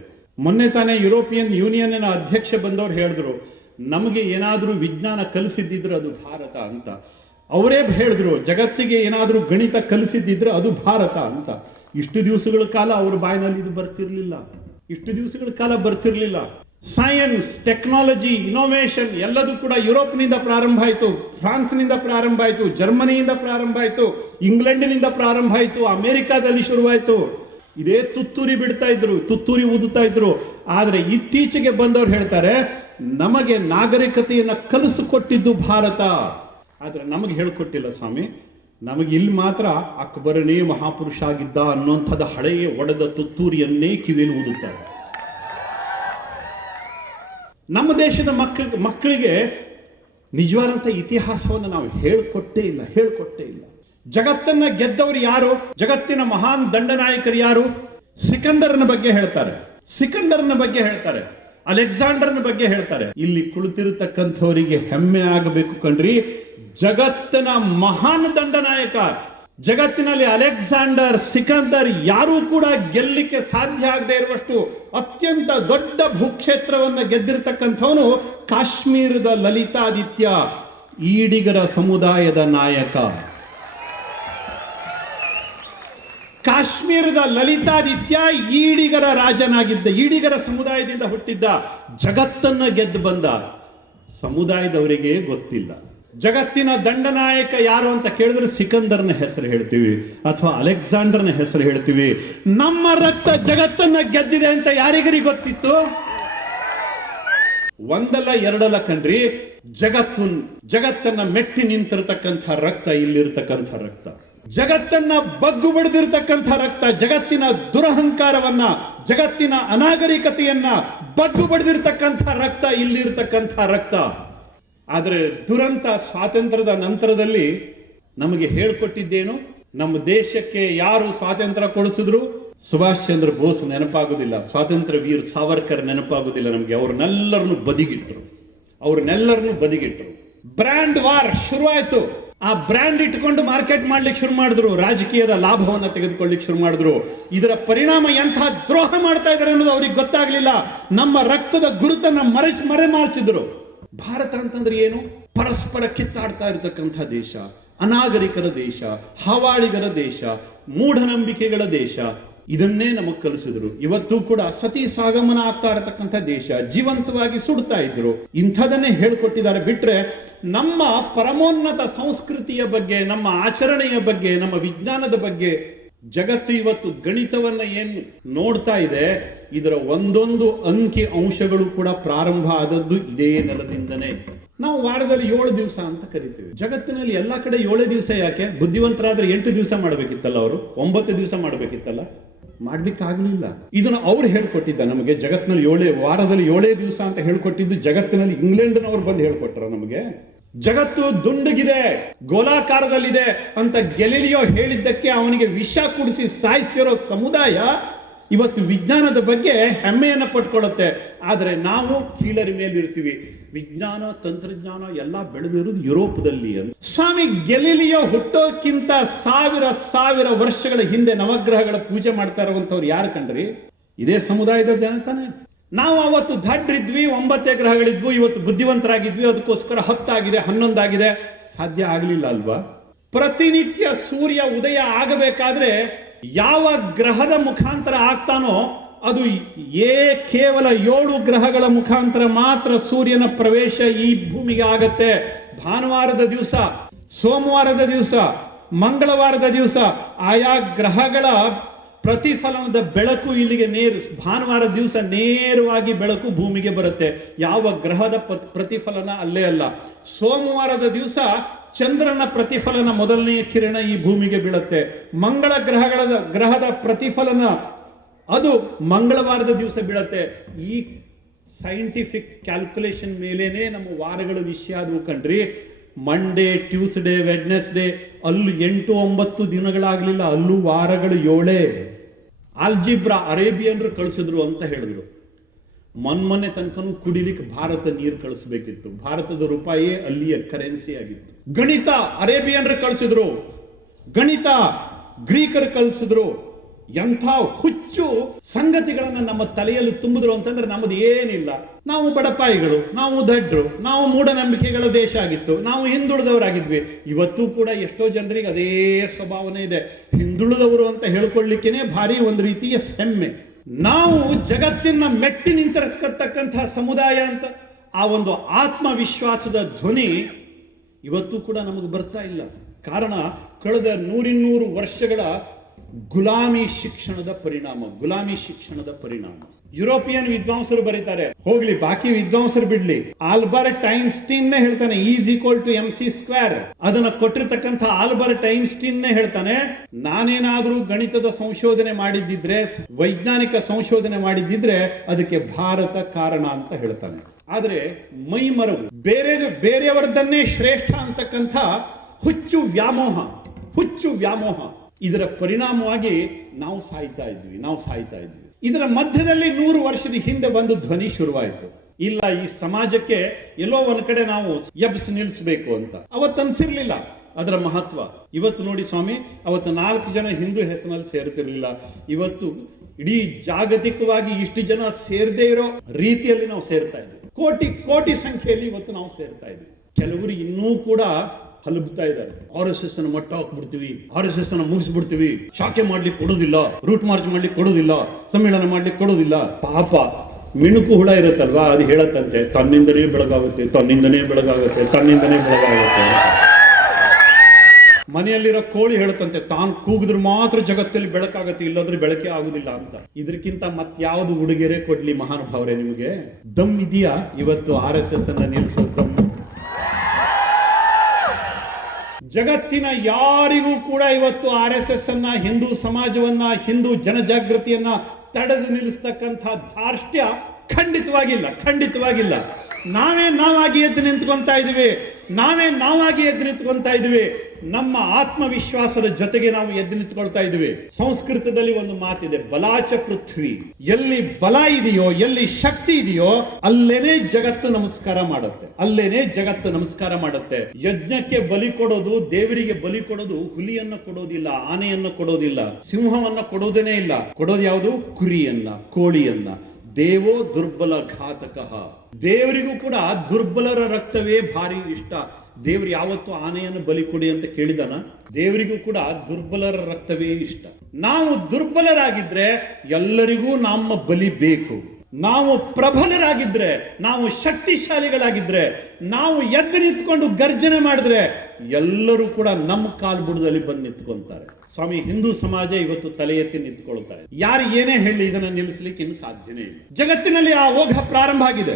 ಮೊನ್ನೆ ತಾನೇ ಯುರೋಪಿಯನ್ ಯೂನಿಯನ್ ಅಧ್ಯಕ್ಷ ಬಂದವರು ಹೇಳಿದ್ರು, ನಮಗೆ ಏನಾದ್ರೂ ವಿಜ್ಞಾನ ಕಲಿಸಿದ್ದಿದ್ರೆ ಅದು ಭಾರತ ಅಂತ. ಅವರೇ ಹೇಳಿದ್ರು, ಜಗತ್ತಿಗೆ ಏನಾದರೂ ಗಣಿತ ಕಲಿಸಿದ್ದಿದ್ರೆ ಅದು ಭಾರತ ಅಂತ. ಇಷ್ಟು ದಿವಸಗಳ ಕಾಲ ಅವ್ರ ಬಾಯಿನಲ್ಲಿ ಇದು ಬರ್ತಿರ್ಲಿಲ್ಲ, ಇಷ್ಟು ದಿವಸಗಳ ಕಾಲ ಬರ್ತಿರ್ಲಿಲ್ಲ. ಸೈನ್ಸ್, ಟೆಕ್ನಾಲಜಿ, ಇನೋವೇಷನ್ ಎಲ್ಲದೂ ಕೂಡ ಯುರೋಪ್ನಿಂದ ಪ್ರಾರಂಭ ಆಯಿತು, ಫ್ರಾನ್ಸ್ನಿಂದ ಪ್ರಾರಂಭ ಆಯಿತು, ಜರ್ಮನಿಯಿಂದ ಪ್ರಾರಂಭ ಆಯಿತು, ಇಂಗ್ಲೆಂಡಿನಿಂದ ಪ್ರಾರಂಭ ಆಯಿತು, ಅಮೆರಿಕಾದಲ್ಲಿ ಶುರುವಾಯಿತು. ಇದೇ ತುತ್ತೂರಿ ಬಿಡ್ತಾ ಇದ್ರು, ತುತ್ತೂರಿ ಊದುತ್ತಾ ಇದ್ರು. ಆದರೆ ಇತ್ತೀಚೆಗೆ ಬಂದವರು ಹೇಳ್ತಾರೆ, ನಮಗೆ ನಾಗರಿಕತೆಯನ್ನು ಕಲಿಸಿಕೊಟ್ಟಿದ್ದು ಭಾರತ, ಆದ್ರೆ ನಮಗೆ ಹೇಳ್ಕೊಟ್ಟಿಲ್ಲ ಸ್ವಾಮಿ. ನಮಗೆ ಇಲ್ಲಿ ಮಾತ್ರ ಅಕ್ಬರನೇ ಮಹಾಪುರುಷ ಆಗಿದ್ದ ಅನ್ನುವಂಥದ್ದು ಹಳೆಯ ಒಡೆದ ತುತ್ತೂರಿಯನ್ನೇ ಕಿವಿಯಲ್ಲಿ ಊದುತ್ತಾರೆ. ನಮ್ಮ ದೇಶದ ಮಕ್ಕಳಿಗೆ ನಿಜವಾದಂಥ ಇತಿಹಾಸವನ್ನು ನಾವು ಹೇಳ್ಕೊಟ್ಟೇ ಇಲ್ಲ. ಜಗತ್ತನ್ನ ಗೆದ್ದವರು ಯಾರು? ಜಗತ್ತಿನ ಮಹಾನ್ ದಂಡನಾಯಕರು ಯಾರು? ಸಿಕಂದರನ ಬಗ್ಗೆ ಹೇಳ್ತಾರೆ, ಅಲೆಕ್ಸಾಂಡರ್ನ ಬಗ್ಗೆ ಹೇಳ್ತಾರೆ. ಇಲ್ಲಿ ಕುಳಿತಿರತಕ್ಕಂಥವರಿಗೆ ಹೆಮ್ಮೆ ಆಗಬೇಕು ಕಣ್ರಿ. ಜಗತ್ತಿನ ಮಹಾನ್ ದಂಡನಾಯಕ, ಜಗತ್ತಿನಲ್ಲಿ ಅಲೆಕ್ಸಾಂಡರ್, ಸಿಕಂದರ್ ಯಾರೂ ಕೂಡ ಗೆಲ್ಲಿಕ್ಕೆ ಸಾಧ್ಯ ಆಗದೆ ಇರುವಷ್ಟು ಅತ್ಯಂತ ದೊಡ್ಡ ಭೂಕ್ಷೇತ್ರವನ್ನು ಗೆದ್ದಿರತಕ್ಕಂಥವನು ಕಾಶ್ಮೀರದ ಲಲಿತಾದಿತ್ಯ, ಈಡಿಗರ ಸಮುದಾಯದ ನಾಯಕ. ಕಾಶ್ಮೀರದ ಲಲಿತಾದಿತ್ಯ ಈಡಿಗರ ರಾಜನಾಗಿದ್ದ, ಈಡಿಗರ ಸಮುದಾಯದಿಂದ ಹುಟ್ಟಿದ್ದ, ಜಗತ್ತನ್ನ ಗೆದ್ದು ಬಂದ. ಸಮುದಾಯದವರಿಗೆ ಗೊತ್ತಿಲ್ಲ. ಜಗತ್ತಿನ ದಂಡನಾಯಕ ಯಾರು ಅಂತ ಕೇಳಿದ್ರೆ ಸಿಕಂದರ್ನ ಹೆಸರು ಹೇಳ್ತೀವಿ ಅಥವಾ ಅಲೆಕ್ಸಾಂಡರ್ನ ಹೆಸರು ಹೇಳ್ತೀವಿ. ನಮ್ಮ ರಕ್ತ ಜಗತ್ತನ್ನ ಗೆದ್ದಿದೆ ಅಂತ ಯಾರಿಗರಿ ಗೊತ್ತಿತ್ತು? ಒಂದಲ್ಲ ಎರಡಲ್ಲ ಕಣ್ರಿ, ಜಗತ್ತನ್ನ ಮೆಟ್ಟಿ ನಿಂತಿರತಕ್ಕಂಥ ರಕ್ತ ಇಲ್ಲಿರ್ತಕ್ಕಂಥ ರಕ್ತ, ಜಗತ್ತನ್ನ ಬಗ್ಗು ಬಡಿದಿರ್ತಕ್ಕಂಥ ರಕ್ತ, ಜಗತ್ತಿನ ದುರಹಂಕಾರವನ್ನ, ಜಗತ್ತಿನ ಅನಾಗರಿಕತೆಯನ್ನ ಬಗ್ಗು ಬಡಿದಿರ್ತಕ್ಕಂಥ ರಕ್ತ ಇಲ್ಲಿರ್ತಕ್ಕಂಥ ರಕ್ತ. ಆದರೆ ದುರಂತ ಸ್ವಾತಂತ್ರ್ಯದ ನಂತರದಲ್ಲಿ ನಮಗೆ ಹೇಳ್ಕೊಟ್ಟಿದ್ದೇನು? ನಮ್ಮ ದೇಶಕ್ಕೆ ಯಾರು ಸ್ವಾತಂತ್ರ್ಯ ಕೊಡಿಸಿದ್ರು? ಸುಭಾಷ್ ಚಂದ್ರ ಬೋಸ್ ನೆನಪಾಗುದಿಲ್ಲ, ಸ್ವಾತಂತ್ರ್ಯ ವೀರ್ ಸಾವರ್ಕರ್ ನೆನಪಾಗುದಿಲ್ಲ ನಮಗೆ. ಅವ್ರನ್ನೆಲ್ಲರನ್ನು ಬದಿಗಿಟ್ರು. ಬ್ರ್ಯಾಂಡ್ ವಾರ್ ಶುರುವಾಯಿತು. ಆ ಬ್ರ್ಯಾಂಡ್ ಇಟ್ಕೊಂಡು ಮಾರ್ಕೆಟ್ ಮಾಡ್ಲಿಕ್ಕೆ ಶುರು ಮಾಡಿದ್ರು, ರಾಜಕೀಯದ ಲಾಭವನ್ನ ತೆಗೆದುಕೊಳ್ಳಿಕ್ಕೆ ಶುರು ಮಾಡಿದ್ರು. ಇದರ ಪರಿಣಾಮ ಎಂಥ ದ್ರೋಹ ಮಾಡ್ತಾ ಇದ್ದಾರೆ ಅನ್ನೋದು ಅವ್ರಿಗೆ ಗೊತ್ತಾಗ್ಲಿಲ್ಲ. ನಮ್ಮ ರಕ್ತದ ಗುರುತನ್ನ ಮರೆಮಾಚಿದ್ರು. ಭಾರತ ಅಂತಂದ್ರೆ ಏನು? ಪರಸ್ಪರ ಕಿತ್ತಾಡ್ತಾ ಇರತಕ್ಕಂಥ ದೇಶ, ಅನಾಗರಿಕರ ದೇಶ, ಹಾವಾಳಿಗರ ದೇಶ, ಮೂಢನಂಬಿಕೆಗಳ ದೇಶ. ಇದನ್ನೇ ನಮಗ್ ಕಲಿಸಿದ್ರು. ಇವತ್ತು ಕೂಡ ಸತಿ ಸಾಗಮನ ಆಗ್ತಾ ಇರತಕ್ಕಂಥ ದೇಶ, ಜೀವಂತವಾಗಿ ಸುಡ್ತಾ ಇದ್ರು. ಇಂಥದನ್ನೇ ಹೇಳ್ಕೊಟ್ಟಿದ್ದಾರೆ. ಬಿಟ್ರೆ ನಮ್ಮ ಪರಮೋನ್ನತ ಸಂಸ್ಕೃತಿಯ ಬಗ್ಗೆ, ನಮ್ಮ ಆಚರಣೆಯ ಬಗ್ಗೆ, ನಮ್ಮ ವಿಜ್ಞಾನದ ಬಗ್ಗೆ ಜಗತ್ತು ಇವತ್ತು ಗಣಿತವನ್ನ ಏನು ನೋಡ್ತಾ ಇದೆ, ಇದರ ಒಂದೊಂದು ಅಂಕಿ ಅಂಶಗಳು ಕೂಡ ಪ್ರಾರಂಭ ಆದದ್ದು ಇದೇ ನೆಲದಿಂದನೇ. ನಾವು ವಾರದಲ್ಲಿ 7 ದಿವಸ ಅಂತ ಕರಿತೀವಿ. ಜಗತ್ತಿನಲ್ಲಿ ಎಲ್ಲಾ ಕಡೆ 7 ದಿವಸ ಯಾಕೆ? ಬುದ್ಧಿವಂತರಾದ್ರೆ 8 ದಿವಸ ಮಾಡಬೇಕಿತ್ತಲ್ಲ, ಅವರು 9 ದಿವಸ ಮಾಡಬೇಕಿತ್ತಲ್ಲ, ಮಾಡ್ಲಿಕ್ಕಾಗಲಿಲ್ಲ. ಇದನ್ನು ಅವ್ರು ಹೇಳ್ಕೊಟ್ಟಿದ್ದ ನಮಗೆ. ಜಗತ್ತಿನಲ್ಲಿ ವಾರದಲ್ಲಿ 7 ದಿವಸ ಅಂತ ಹೇಳ್ಕೊಟ್ಟಿದ್ದು ಜಗತ್ತಿನಲ್ಲಿ ಇಂಗ್ಲೆಂಡ್ನವ್ರು ಬಂದು ಹೇಳ್ಕೊಟ್ರ ನಮಗೆ. ಜಗತ್ತು ದುಂಡಗಿದೆ, ಗೋಲಾಕಾರದಲ್ಲಿದೆ ಅಂತ ಗೆಲಿಲಿಯೋ ಹೇಳಿದ್ದಕ್ಕೆ ಅವನಿಗೆ ವಿಷ ಕುಡಿಸಿ ಸಾಯಿಸಿರೋ ಸಮುದಾಯ ಇವತ್ತು ವಿಜ್ಞಾನದ ಬಗ್ಗೆ ಹೆಮ್ಮೆಯನ್ನ ಪಟ್ಕೊಳ್ಳುತ್ತೆ. ಆದರೆ ನಾವು ಕೀಳರಿ ಮೇಲಿರ್ತೀವಿ. ವಿಜ್ಞಾನ ತಂತ್ರಜ್ಞಾನ ಎಲ್ಲ ಬೆಳೆದಿರೋದು ಯುರೋಪದಲ್ಲಿ ಅಂತ. ಸ್ವಾಮಿ ಗೆಲಿಲಿಯೋ ಹುಟ್ಟೋಕ್ಕಿಂತ ಸಾವಿರ ವರ್ಷಗಳ ಹಿಂದೆ ನವಗ್ರಹಗಳ ಪೂಜೆ ಮಾಡ್ತಾ ಇರುವಂತವ್ರು ಯಾರು ಕಂಡ್ರಿ? ಇದೇ ಸಮುದಾಯದ ಜನ ತಾನೆ. ನಾವು ಅವತ್ತು ದಡ್ರಿದ್ವಿ, 9 ಗ್ರಹಗಳಿದ್ವು. ಇವತ್ತು ಬುದ್ಧಿವಂತರಾಗಿದ್ವಿ, ಅದಕ್ಕೋಸ್ಕರ 10 ಆಗಿದೆ, 11 ಆಗಿದೆ. ಸಾಧ್ಯ ಆಗಲಿಲ್ಲ ಅಲ್ವಾ? ಪ್ರತಿನಿತ್ಯ ಸೂರ್ಯ ಉದಯ ಆಗಬೇಕಾದ್ರೆ ಯಾವ ಗ್ರಹದ ಮುಖಾಂತರ ಆಗ್ತಾನೋ ಅದು ಕೇವಲ 7 ಗ್ರಹಗಳ ಮುಖಾಂತರ ಮಾತ್ರ ಸೂರ್ಯನ ಪ್ರವೇಶ ಈ ಭೂಮಿಗೆ ಆಗತ್ತೆ. ಭಾನುವಾರದ ದಿವಸ, ಸೋಮವಾರದ ದಿವಸ, ಮಂಗಳವಾರದ ದಿವಸ ಆಯಾ ಗ್ರಹಗಳ ಪ್ರತಿಫಲನದ ಬೆಳಕು ಇಲ್ಲಿಗೆ ಭಾನುವಾರದ ದಿವಸ ನೇರವಾಗಿ ಬೆಳಕು ಭೂಮಿಗೆ ಬರುತ್ತೆ. ಯಾವ ಗ್ರಹದ ಪ್ರತಿಫಲನ ಅಲ್ಲೇ ಅಲ್ಲ. ಸೋಮವಾರದ ದಿವಸ ಚಂದ್ರನ ಪ್ರತಿಫಲನ ಮೊದಲನೆಯ ಕಿರಣ ಈ ಭೂಮಿಗೆ ಬೀಳುತ್ತೆ. ಮಂಗಳ ಗ್ರಹದ ಪ್ರತಿಫಲನ ಅದು ಮಂಗಳವಾರದ ದಿವಸ ಬೀಳುತ್ತೆ. ಈ ಸೈಂಟಿಫಿಕ್ ಕ್ಯಾಲ್ಕುಲೇಷನ್ ಮೇಲೇನೆ ನಮ್ಮ ವಾರಗಳ ವಿಷಯ ಅದು ಕಣ್ರಿ. ಮಂಡೇ, ಟ್ಯೂಸ್ಡೇ, ವೆಡ್ನೆಸ್ಡೇ ಅಲ್ಲೂ 8-9 ದಿನಗಳಾಗ್ಲಿಲ್ಲ, ಅಲ್ಲೂ ವಾರಗಳು 7. ಆಲ್ಜಿಬ್ರಾ ಅರೇಬಿಯನ್ರು ಕಳಿಸಿದ್ರು ಅಂತ ಹೇಳಿದ್ರು. ಮೊನ್ನೆ ತನಕನೂ ಕುಡಿಲಿಕ್ಕೆ ಭಾರತ ನೀರು ಕಳಿಸ್ಬೇಕಿತ್ತು. ಭಾರತದ ರೂಪಾಯಿ ಅಲ್ಲಿಯ ಕರೆನ್ಸಿ ಆಗಿತ್ತು. ಗಣಿತ ಅರೇಬಿಯನ್ರು ಕಳಿಸಿದ್ರು, ಗಣಿತ ಗ್ರೀಕರು ಕಳಿಸಿದ್ರು, ಎಂಥ ಹುಚ್ಚು ಸಂಗತಿಗಳನ್ನ ನಮ್ಮ ತಲೆಯಲ್ಲಿ ತುಂಬಿದ್ರು ಅಂತಂದ್ರೆ ನಮ್ಮದು ಏನಿಲ್ಲ. ನಾವು ಬಡಪಾಯಿಗಳು, ನಾವು ದಡ್ರು, ನಾವು ಮೂಢನಂಬಿಕೆಗಳ ದೇಶ ಆಗಿತ್ತು, ನಾವು ಹಿಂದುಳಿದವರಾಗಿದ್ವಿ. ಇವತ್ತು ಕೂಡ ಎಷ್ಟೋ ಜನರಿಗೆ ಅದೇ ಸ್ವಭಾವನೆ ಇದೆ. ಹಿಂದುಳಿದವರು ಅಂತ ಹೇಳ್ಕೊಳ್ಳಿಕ್ಕೇನೆ ಭಾರಿ ಒಂದು ರೀತಿಯ ಹೆಮ್ಮೆ. ನಾವು ಜಗತ್ತಿನ ಮೆಟ್ಟಿ ನಿಂತಿರತಕ್ಕಂತಹ ಸಮುದಾಯ ಅಂತ ಆ ಒಂದು ಆತ್ಮವಿಶ್ವಾಸದ ಧ್ವನಿ ಇವತ್ತು ಕೂಡ ನಮಗೆ ಬರ್ತಾ ಇಲ್ಲ. ಕಾರಣ ಕಳೆದ 100 ವರ್ಷಗಳ ಗುಲಾಮಿ ಶಿಕ್ಷಣದ ಪರಿಣಾಮ. ಯುರೋಪಿಯನ್ ವಿದ್ವಾಂಸರು ಬರೀತಾರೆ, ಹೋಗ್ಲಿ ಬಾಕಿ ವಿದ್ವಾಂಸರು ಬಿಡ್ಲಿ, ಆಲ್ಬರ್ಟ್ ಐನ್ಸ್ಟೀನ್ ಹೇಳ್ತಾನೆ E=mc². ಅದನ್ನ ಕೊಟ್ಟಿರ್ತಕ್ಕಂಥ ಆಲ್ಬರ್ಟ್ ಐನ್ಸ್ಟೀನ್ ಹೇಳ್ತಾನೆ, ನಾನೇನಾದ್ರೂ ಗಣಿತದ ಸಂಶೋಧನೆ ಮಾಡಿದ್ದಿದ್ರೆ, ವೈಜ್ಞಾನಿಕ ಸಂಶೋಧನೆ ಮಾಡಿದ್ದಿದ್ರೆ ಅದಕ್ಕೆ ಭಾರತ ಕಾರಣ ಅಂತ ಹೇಳ್ತಾನೆ. ಆದ್ರೆ ಮೈ ಮರವು ಬೇರೆಯವರದನ್ನೇ ಶ್ರೇಷ್ಠ ಅಂತಕ್ಕಂಥ ಹುಚ್ಚು ವ್ಯಾಮೋಹ ಇದರ ಪರಿಣಾಮವಾಗಿ ನಾವು ಸಾಯ್ತಾ ಇದ್ವಿ. ಇದರ ಮಧ್ಯದಲ್ಲಿ 100 ವರ್ಷದ ಹಿಂದೆ ಒಂದು ಧ್ವನಿ ಶುರುವಾಯಿತು. ಇಲ್ಲ, ಈ ಸಮಾಜಕ್ಕೆ ಎಲ್ಲೋ ಒಂದ್ ಕಡೆ ನಾವು ಎಬ್ಸ್ ನಿಲ್ಲಿಸಬೇಕು ಅಂತ. ಅವತ್ತನ್ಸಿರ್ಲಿಲ್ಲ ಅದರ ಮಹತ್ವ. ಇವತ್ತು ನೋಡಿ ಸ್ವಾಮಿ, ಅವತ್ತು 4 ಜನ ಹಿಂದೂ ಹೆಸರಿನಲ್ಲಿ ಸೇರ್ತಿರ್ಲಿಲ್ಲ. ಇವತ್ತು ಇಡೀ ಜಾಗತಿಕವಾಗಿ ಇಷ್ಟು ಜನ ಸೇರದೇ ಇರೋ ರೀತಿಯಲ್ಲಿ ನಾವು ಸೇರ್ತಾ ಇದ್ವಿ. ಕೋಟಿ ಸಂಖ್ಯೆಯಲ್ಲಿ ಇವತ್ತು ನಾವು ಸೇರ್ತಾ ಇದ್ವಿ. ಕೆಲವರು ಇನ್ನೂ ಕೂಡ ಹಲಬ್ತಾ ಇದ್ದಾರೆ. RSS ಅನ್ನು ಮಟ್ಟ ಹಾಕ್ಬಿಡ್ತೀವಿ, RSS ಅನ್ನು ಮುಗಿಸ್ಬಿಡ್ತೀವಿ, ಶಾಖೆ ಮಾಡ್ಲಿಕ್ಕೆ ಕೊಡೋದಿಲ್ಲ, ರೂಟ್ ಮಾರ್ಚ್ ಮಾಡ್ಲಿಕ್ಕೆ ಕೊಡೋದಿಲ್ಲ, ಸಮ್ಮೇಳನ ಮಾಡ್ಲಿಕ್ಕೆ ಕೊಡೋದಿಲ್ಲ. ಪಾಪ ಮಿಣುಕು ಹುಳ ಇರುತ್ತಲ್ವಾ, ಅದು ಹೇಳತ್ತಂತೆ ತನ್ನಿಂದನೇ ಬೆಳಗಾಗುತ್ತೆ. ಮನೆಯಲ್ಲಿರೋ ಕೋಳಿ ಹೇಳುತ್ತಂತೆ ತಾನು ಕೂಗಿದ್ರೆ ಮಾತ್ರ ಜಗತ್ತಲ್ಲಿ ಬೆಳಕಾಗತ್ತೆ, ಇಲ್ಲದ್ರೆ ಬೆಳಕೆ ಆಗುದಿಲ್ಲ ಅಂತ. ಇದಕ್ಕಿಂತ ಮತ್ಯಾವುದು ಉಡುಗೊರೆ ಕೊಡ್ಲಿ ಮಹಾನುಭಾವರೇ ನಿಮಗೆ? ದಮ್ ಇದೆಯಾ ಇವತ್ತು RSS ಅನ್ನ ನಿಲ್ಲಿಸೋ ದಮ್? ಜಗತ್ತಿನ ಯಾರಿಗೂ ಕೂಡ ಇವತ್ತು RSS ಅನ್ನ, ಹಿಂದೂ ಸಮಾಜವನ್ನ, ಹಿಂದೂ ಜನಜಾಗೃತಿಯನ್ನ ತಡೆದು ನಿಲ್ಲಿಸ್ತಕ್ಕಂಥ ಧಾರ್ಷ್ಟ್ಯ ಖಂಡಿತವಾಗಿಲ್ಲ. ನಾವಾಗಿ ಎದ್ದು ನಿಂತ್ಕೊಂತಾ ಇದೀವಿ. ನಮ್ಮ ಆತ್ಮವಿಶ್ವಾಸದ ಜೊತೆಗೆ ನಾವು ಎದ್ದು ನಿಂತ್ಕೊಳ್ತಾ ಇದೀವಿ. ಸಂಸ್ಕೃತದಲ್ಲಿ ಒಂದು ಮಾತಿದೆ, ಬಲಾಚ ಪೃಥ್ವಿ. ಎಲ್ಲಿ ಬಲ ಇದೆಯೋ, ಎಲ್ಲಿ ಶಕ್ತಿ ಇದೆಯೋ, ಅಲ್ಲೇನೆ ಜಗತ್ತು ನಮಸ್ಕಾರ ಮಾಡುತ್ತೆ. ಯಜ್ಞಕ್ಕೆ ಬಲಿ ಕೊಡೋದು, ದೇವರಿಗೆ ಬಲಿ ಕೊಡೋದು, ಹುಲಿಯನ್ನ ಕೊಡೋದಿಲ್ಲ, ಆನೆಯನ್ನ ಕೊಡೋದಿಲ್ಲ, ಸಿಂಹವನ್ನ ಕೊಡೋದೇನೇ ಇಲ್ಲ. ಕೊಡೋದು ಯಾವುದು? ಕುರಿಯನ್ನ, ಕೋಳಿಯನ್ನ. ದೇವೋ ದುರ್ಬಲ ಘಾತಕಃ. ದೇವರಿಗೂ ಕೂಡ ದುರ್ಬಲರ ರಕ್ತವೇ ಭಾರಿ ಇಷ್ಟ. ದೇವರು ಯಾವತ್ತು ಆನೆಯನ್ನು ಬಲಿ ಕೊಡಿ ಅಂತ ಕೇಳಿದಾನ? ದೇವರಿಗೂ ಕೂಡ ದುರ್ಬಲರ ರಕ್ತವೇ ಇಷ್ಟ. ನಾವು ದುರ್ಬಲರಾಗಿದ್ರೆ ಎಲ್ಲರಿಗೂ ನಮ್ಮ ಬಲಿ ಬೇಕು. ನಾವು ಪ್ರಬಲರಾಗಿದ್ರೆ, ನಾವು ಶಕ್ತಿಶಾಲಿಗಳಾಗಿದ್ರೆ, ನಾವು ಎದ್ದು ನಿಂತ್ಕೊಂಡು ಗರ್ಜನೆ ಮಾಡಿದ್ರೆ ಎಲ್ಲರೂ ಕೂಡ ನಮ್ಮ ಕಾಲ್ಬುಡದಲ್ಲಿ ಬಂದು ನಿಂತ್ಕೊಂತಾರೆ. ಸ್ವಾಮಿ, ಹಿಂದೂ ಸಮಾಜ ಇವತ್ತು ತಲೆ ಎತ್ತಿ ನಿಂತ್ಕೊಳ್ತಾರೆ. ಯಾರು ಏನೇ ಹೇಳಿ ಇದನ್ನ ನಿಲ್ಲಿಸಲಿಕ್ಕೆ ಇನ್ನು ಸಾಧ್ಯನೇ ಇಲ್ಲ. ಜಗತ್ತಿನಲ್ಲಿ ಆ ಓಘ ಪ್ರಾರಂಭ ಆಗಿದೆ.